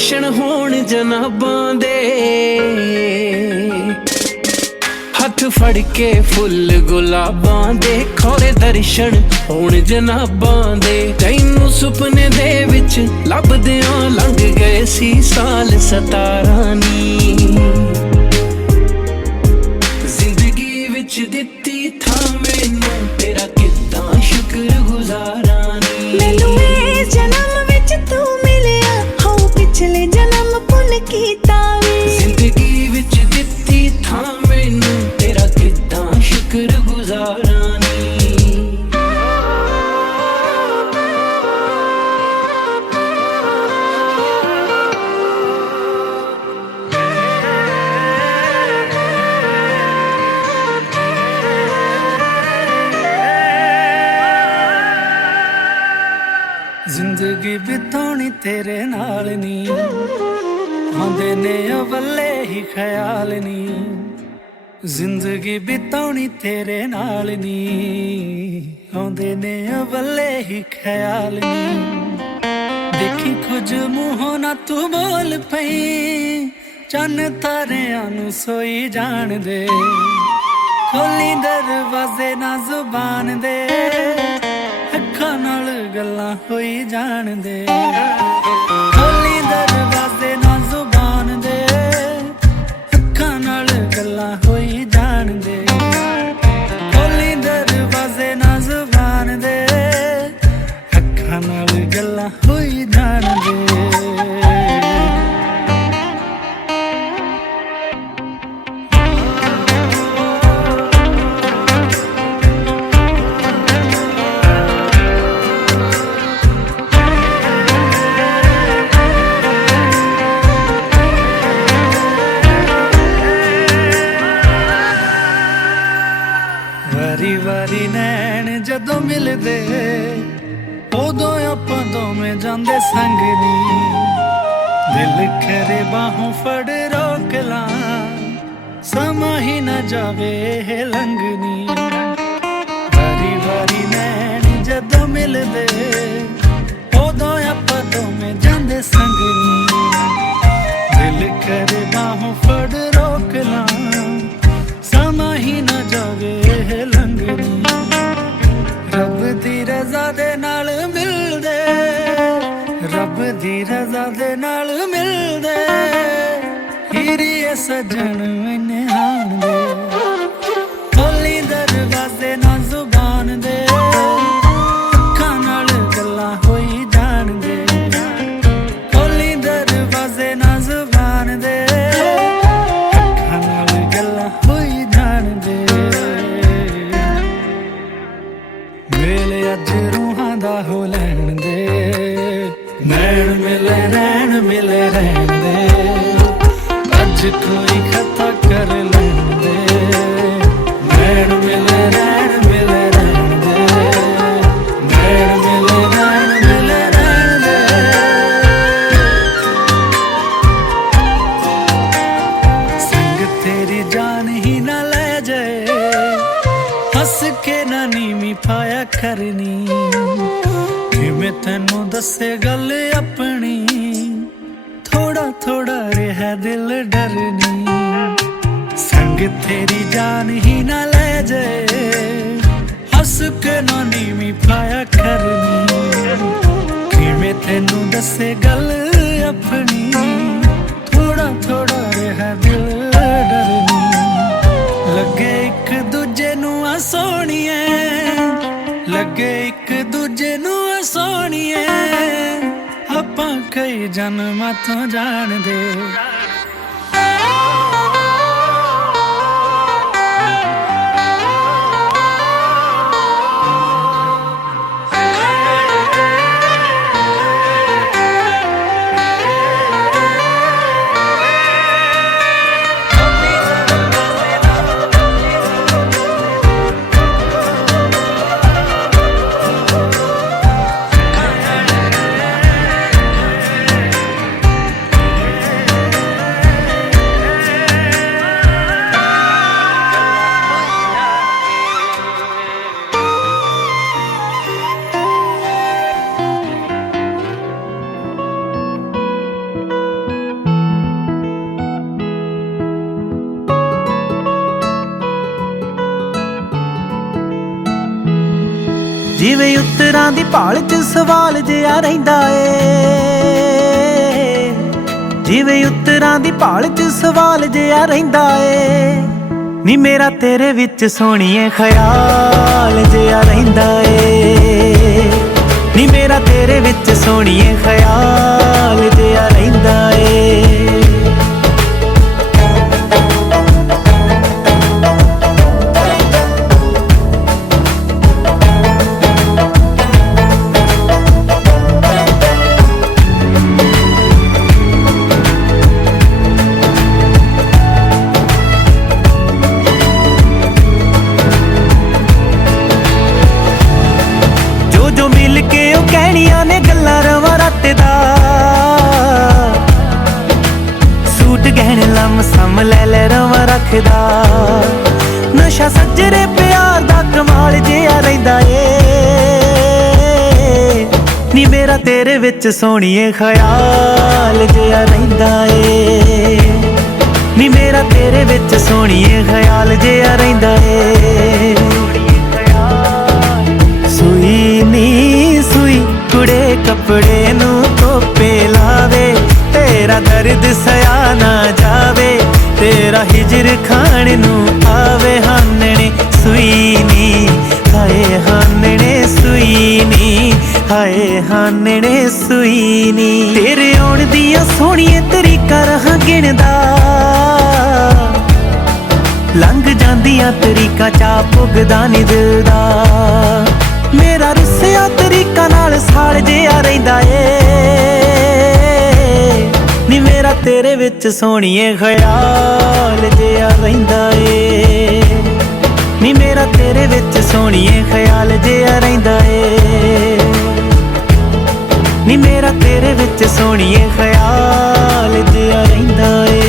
दर्शन होण जनाबां दे हथ फड़ के फुल गुलाबां दे खोरे दर्शन होण जनाबां दे तैनू सुपने दे विच लभदियां लंघ गए सी साल 17 नी जिंदगी विच दित्ती था मैनू तेरा किद्दां शुक्र गुजारा नी मैनू इस जन्म विच तू मिलिया हो पिछले जन्म पुन कीता वे जिंदगी विच दित्ती था मैनू तेरा किद्दां शुक्र गुजारा नी जिंदगी बितानी तेरे नाल नी आंदे ने अवले ही ख्याल नी जिंदगी बितानी तेरे नाल नी आंदे ने अवले ही ख्याल नी देखी कुछ मुंहों ना तू बोल पई चन्न तारियां नू सोई जान दे खोली दरवाजे ना जुबान दे अखां नाल गल्लां होई जान दे खोली दरवाजे ना जुबान दे अखां नाल गल्लां होई जान दे खोली दरवाजे ना जुबान दे अखां नाल गल्लां होई जान दे वारी वारी नैन जदों मिलदे उदों आपां दोवें जांदे संग नी दिल करे बाहों फड़ रोक लां समा ही ना जावे हे लंघनी वारी वारी नैन जदों मिलदे उदों आपां दोवें जांदे संग नी दिल करे बाहों फड़ रोक लां समा ही ना जावे लंघनी रब दी रज़ा दे नाल मिलदे रब दी रज़ा दे नाल मिलदे हीरिए सजन मैंने आन दे खोली दरवाजे ना जुबान दे अखां नाल गल्लां होई जान दे खोली दरवाजे ना जुबान दे अखां नाल गल्लां होई जान दे मेले अज रूहां दा हो लैण दे नैण मिले रैण मिले रैण दे अज कोई खता कर लैण दे नैण मिले रैण मिले रैण दे नैण मिले रैण मिले रैण दे संग तेरी जान ही ना ले जाए हस के ना नीवी पाया करनी किवें तैनू दसे गल अपनी थोड़ा थोड़ा रहा दिल डरनी संग तेरी जान ही ना ले जाए हस के ना नीवी पाया करनी किवें तैनू दसे गल अपनी थोड़ा थोड़ा रहा दिल डरनी लगे एक दूजे नू आ सोहणीए लगे एक दूजे नू आ सोहणीए आपां कई जन्मां तों जाणदे ਜਿਵੇਂ ਉੱਤਰਾਂ ਦੀ ਭਾਲ 'ਚ ਸਵਾਲ ਜਿਹਾ ਰਹਿੰਦਾ ਏ, ਜਿਵੇਂ ਉੱਤਰਾਂ ਦੀ ਭਾਲ 'ਚ ਸਵਾਲ ਜਿਹਾ ਰਹਿੰਦਾ ਏ। ਨੀ ਮੇਰਾ ਤੇਰੇ ਵਿੱਚ ਸੋਹਣੀਏ ਖਿਆਲ ਜਿਹਾ ਰਹਿੰਦਾ ਏ, ਨੀ ਮੇਰਾ ਤੇਰੇ ਵਿੱਚ ਸੋਹਣੀਏ ਖਿਆਲ ਜਿਹਾ ਰਹਿੰਦਾ ਏ। ਜੋ ਮਿਲ ਕੇ ਉਹ ਕਹਿਣੀਆਂ ਨੇ ਗੱਲਾਂ ਰਵਾਂ ਰਾਤੇ ਦਾ, ਸੂਟ ਗਹਿਣੇ ਲੰਮ ਸਮ ਲੈ ਲੈ ਰਵਾਂ ਰੱਖਦਾ। ਨਸ਼ਾ ਸੱਜਰੇ ਪਿਆਰ ਦਾ ਕਮਾਲ ਜਿਹਾ ਰਹਿੰਦਾ ਏ, ਨੀ ਮੇਰਾ ਤੇਰੇ ਵਿੱਚ ਸੋਹਣੀਏ ਖਿਆਲ ਜਿਹਾ ਰਹਿੰਦਾ ਏ, ਨੀ ਮੇਰਾ ਤੇਰੇ ਵਿੱਚ ਸੋਹਣੀਏ ਖਿਆਲ ਜਿਹਾ ਰਹਿੰਦਾ ਏ। ਸੂਈ ਨੀ ਸੂਈ ਕੁੜੇ ਕੱਪੜੇ ਨੂੰ ਧੋਪੇ ਲਾਵੇ, ਤੇਰਾ ਦਰਦ ਸਿਆ ਨਾ ਜਾਵੇ, ਤੇਰਾ ਹਿਜਰ ਖਾਣ ਨੂੰ ਆਵੇ। ਹਾਨਣੇ ਸੂਈ ਨੀ ਹਾਏ ਹਾਨਣੇ ਸੂਈ ਨੀ ਹਾਏ ਹਾਨਣੇ ਸੂਈ ਨੀ। ਤੇਰੇ ਆਉਣ ਦੀਆਂ ਸੋਹਣੀਏ ਤਰੀਕਾਂ ਰਹਾਂ ਗਿਣਦਾ, ਲੰਘ ਜਾਂਦੀਆਂ ਤਰੀਕਾਂ ਚਾ ਪੁੱਗਦਾ ਨੀ ਦਿਲ ਦਾ। ਮੇਰਾ ਰੁੱਸਿਆ ਤਰੀਕਾਂ ਨਾਲ ਸਾਲ ਜਿਹਾ ਰਹਿੰਦਾ ਏ, ਨੀ ਮੇਰਾ ਤੇਰੇ ਵਿੱਚ ਸੋਹਣੀਏ ਖਿਆਲ ਜਿਹਾ ਰਹਿੰਦਾ ਏ, ਨੀ ਮੇਰਾ ਤੇਰੇ ਵਿੱਚ ਸੋਹਣੀਏ ਖਿਆਲ ਜਿਹਾ ਰਹਿੰਦਾ ਏ, ਨੀ ਮੇਰਾ ਤੇਰੇ ਵਿੱਚ ਸੋਹਣੀਏ ਖਿਆਲ ਜਿਹਾ ਰਹਿੰਦਾ ਏ।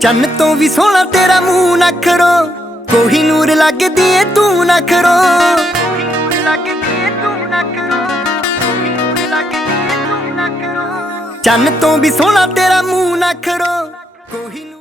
ਚੰਨ ਤੋਂ ਵੀ ਸੋਹਣਾ ਤੇਰਾ ਮੂੰਹ ਨਖਰੋ, ਕੋਹੀਨੂਰ ਲੱਗਦੀ ਏ ਤੂੰ ਨਖਰੋ। ਚੰਨ ਤੋਂ ਵੀ ਸੋਹਣਾ ਤੇਰਾ ਮੂੰਹ ਨਖਰੋ, ਕੋਹੀਨੂਰ।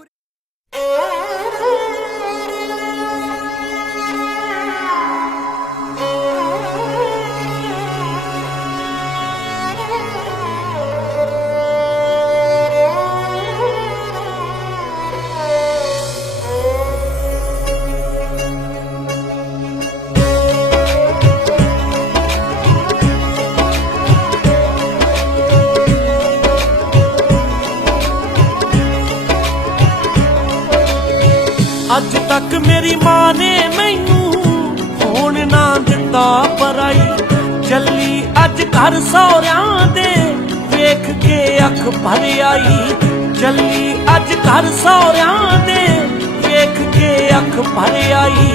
ਅੱਜ ਤੱਕ ਮੇਰੀ ਮਾਂ ਨੇ ਮੈਨੂੰ ਹੋਣ ਨਾ ਦਿੱਤਾ ਪਰਾਈ, ਚੱਲੀ ਅੱਜ ਘਰ ਸਹੁਰਿਆਂ ਦੇ ਵੇਖ ਕੇ ਅੱਖ ਭਰ ਆਈ, ਚੱਲੀ ਅੱਜ ਘਰ ਸਹੁਰਿਆਂ ਦੇ ਵੇਖ ਕੇ ਅੱਖ ਭਰ ਆਈ।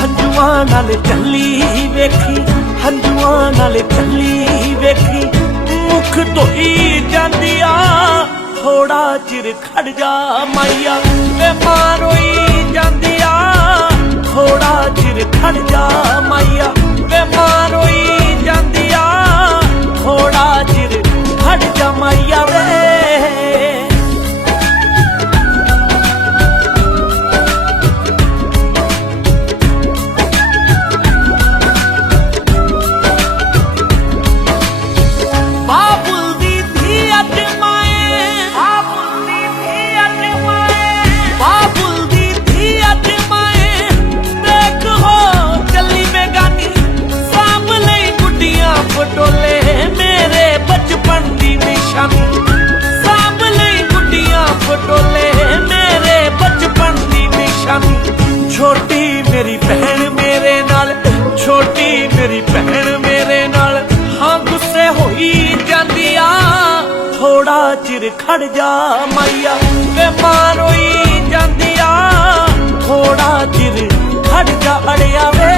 ਹੰਝੂਆਂ ਨਾਲ ਚੱਲੀ ਵੇਖੀ, ਹੰਝੂਆਂ ਨਾਲ ਚੱਲੀ ਵੇਖੀ, ਮੁਖ ਧੋਈ ਜਾਂਦੀ ਆ, ਥੋੜਾ ਚਿਰ ਖੜ ਜਾ ਮਾਈਆ ਵੇ ਮਾਂ ਰੋਈ ਜਾਂਦੀ ਆ, ਥੋੜਾ ਚਿਰ ਖੜ ਜਾ ਮਾਈਆ ਵੇ ਮਾਂ ਰੋਈ ਜਾਂਦੀ ਆ, ਥੋੜਾ ਚਿਰ ਖੜ ਜਾ ਮਾਈਆ ਵੇ। ਪਟੋਲੇ ਮੇਰੇ ਬਚਪਨ ਦੀ ਨਿਸ਼ਾਨੀ, ਸਾਂਭ ਲਈ ਗੁੱਡੀਆਂ ਪਟੋਲੇ ਮੇਰੇ ਬਚਪਨ ਦੀ ਨਿਸ਼ਾਨੀ। ਛੋਟੀ ਮੇਰੀ ਭੈਣ ਮੇਰੇ ਨਾਲ, ਛੋਟੀ ਮੇਰੀ ਭੈਣ ਮੇਰੇ ਨਾਲ, ਹਾਂ ਗੁੱਸੇ ਹੋਈ ਜਾਂਦੀ ਆ, ਥੋੜਾ ਚਿਰ ਖੜ ਜਾ ਮਾਈਆ ਵੇ ਮਾਂ ਰੋਈ ਜਾਂਦੀ ਆ, ਥੋੜਾ ਚਿਰ ਖੜ ਜਾ ਅੜਿਆ ਵੇ।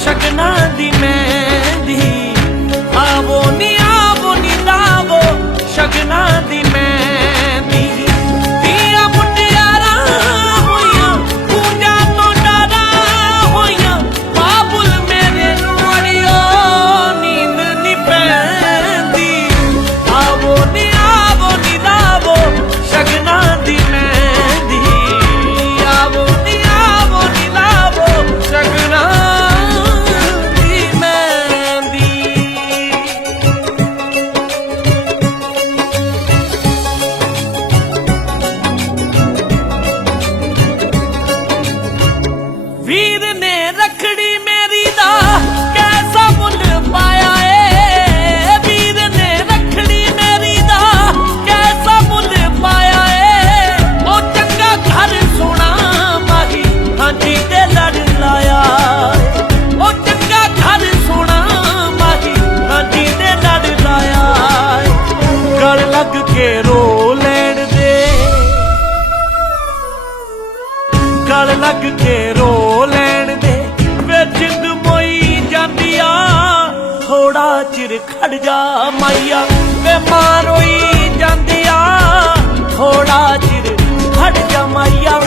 ਸ਼ਗਨਾਂ ਦੀ ਮਹਿੰਦੀ ਆਵੋ ਨੀ ਲਾਵੋ, ਸ਼ਗਨਾਂ ਦੀ ਮਹਿੰਦੀ। ਕੇ ਰੋ ਲੈਣ ਦੇ ਵੇ ਜਿੰਦ ਮੋਈ ਜਾਂਦੀ ਆ ਥੋੜਾ ਚਿਰ ਖੜ ਜਾ ਮਾਈਆ ਵੇ ਮਾਂ ਰੋਈ ਜਾਂਦੀ ਆ ਥੋੜਾ ਚਿਰ ਖੜ ਜਾ ਮਾਈਆ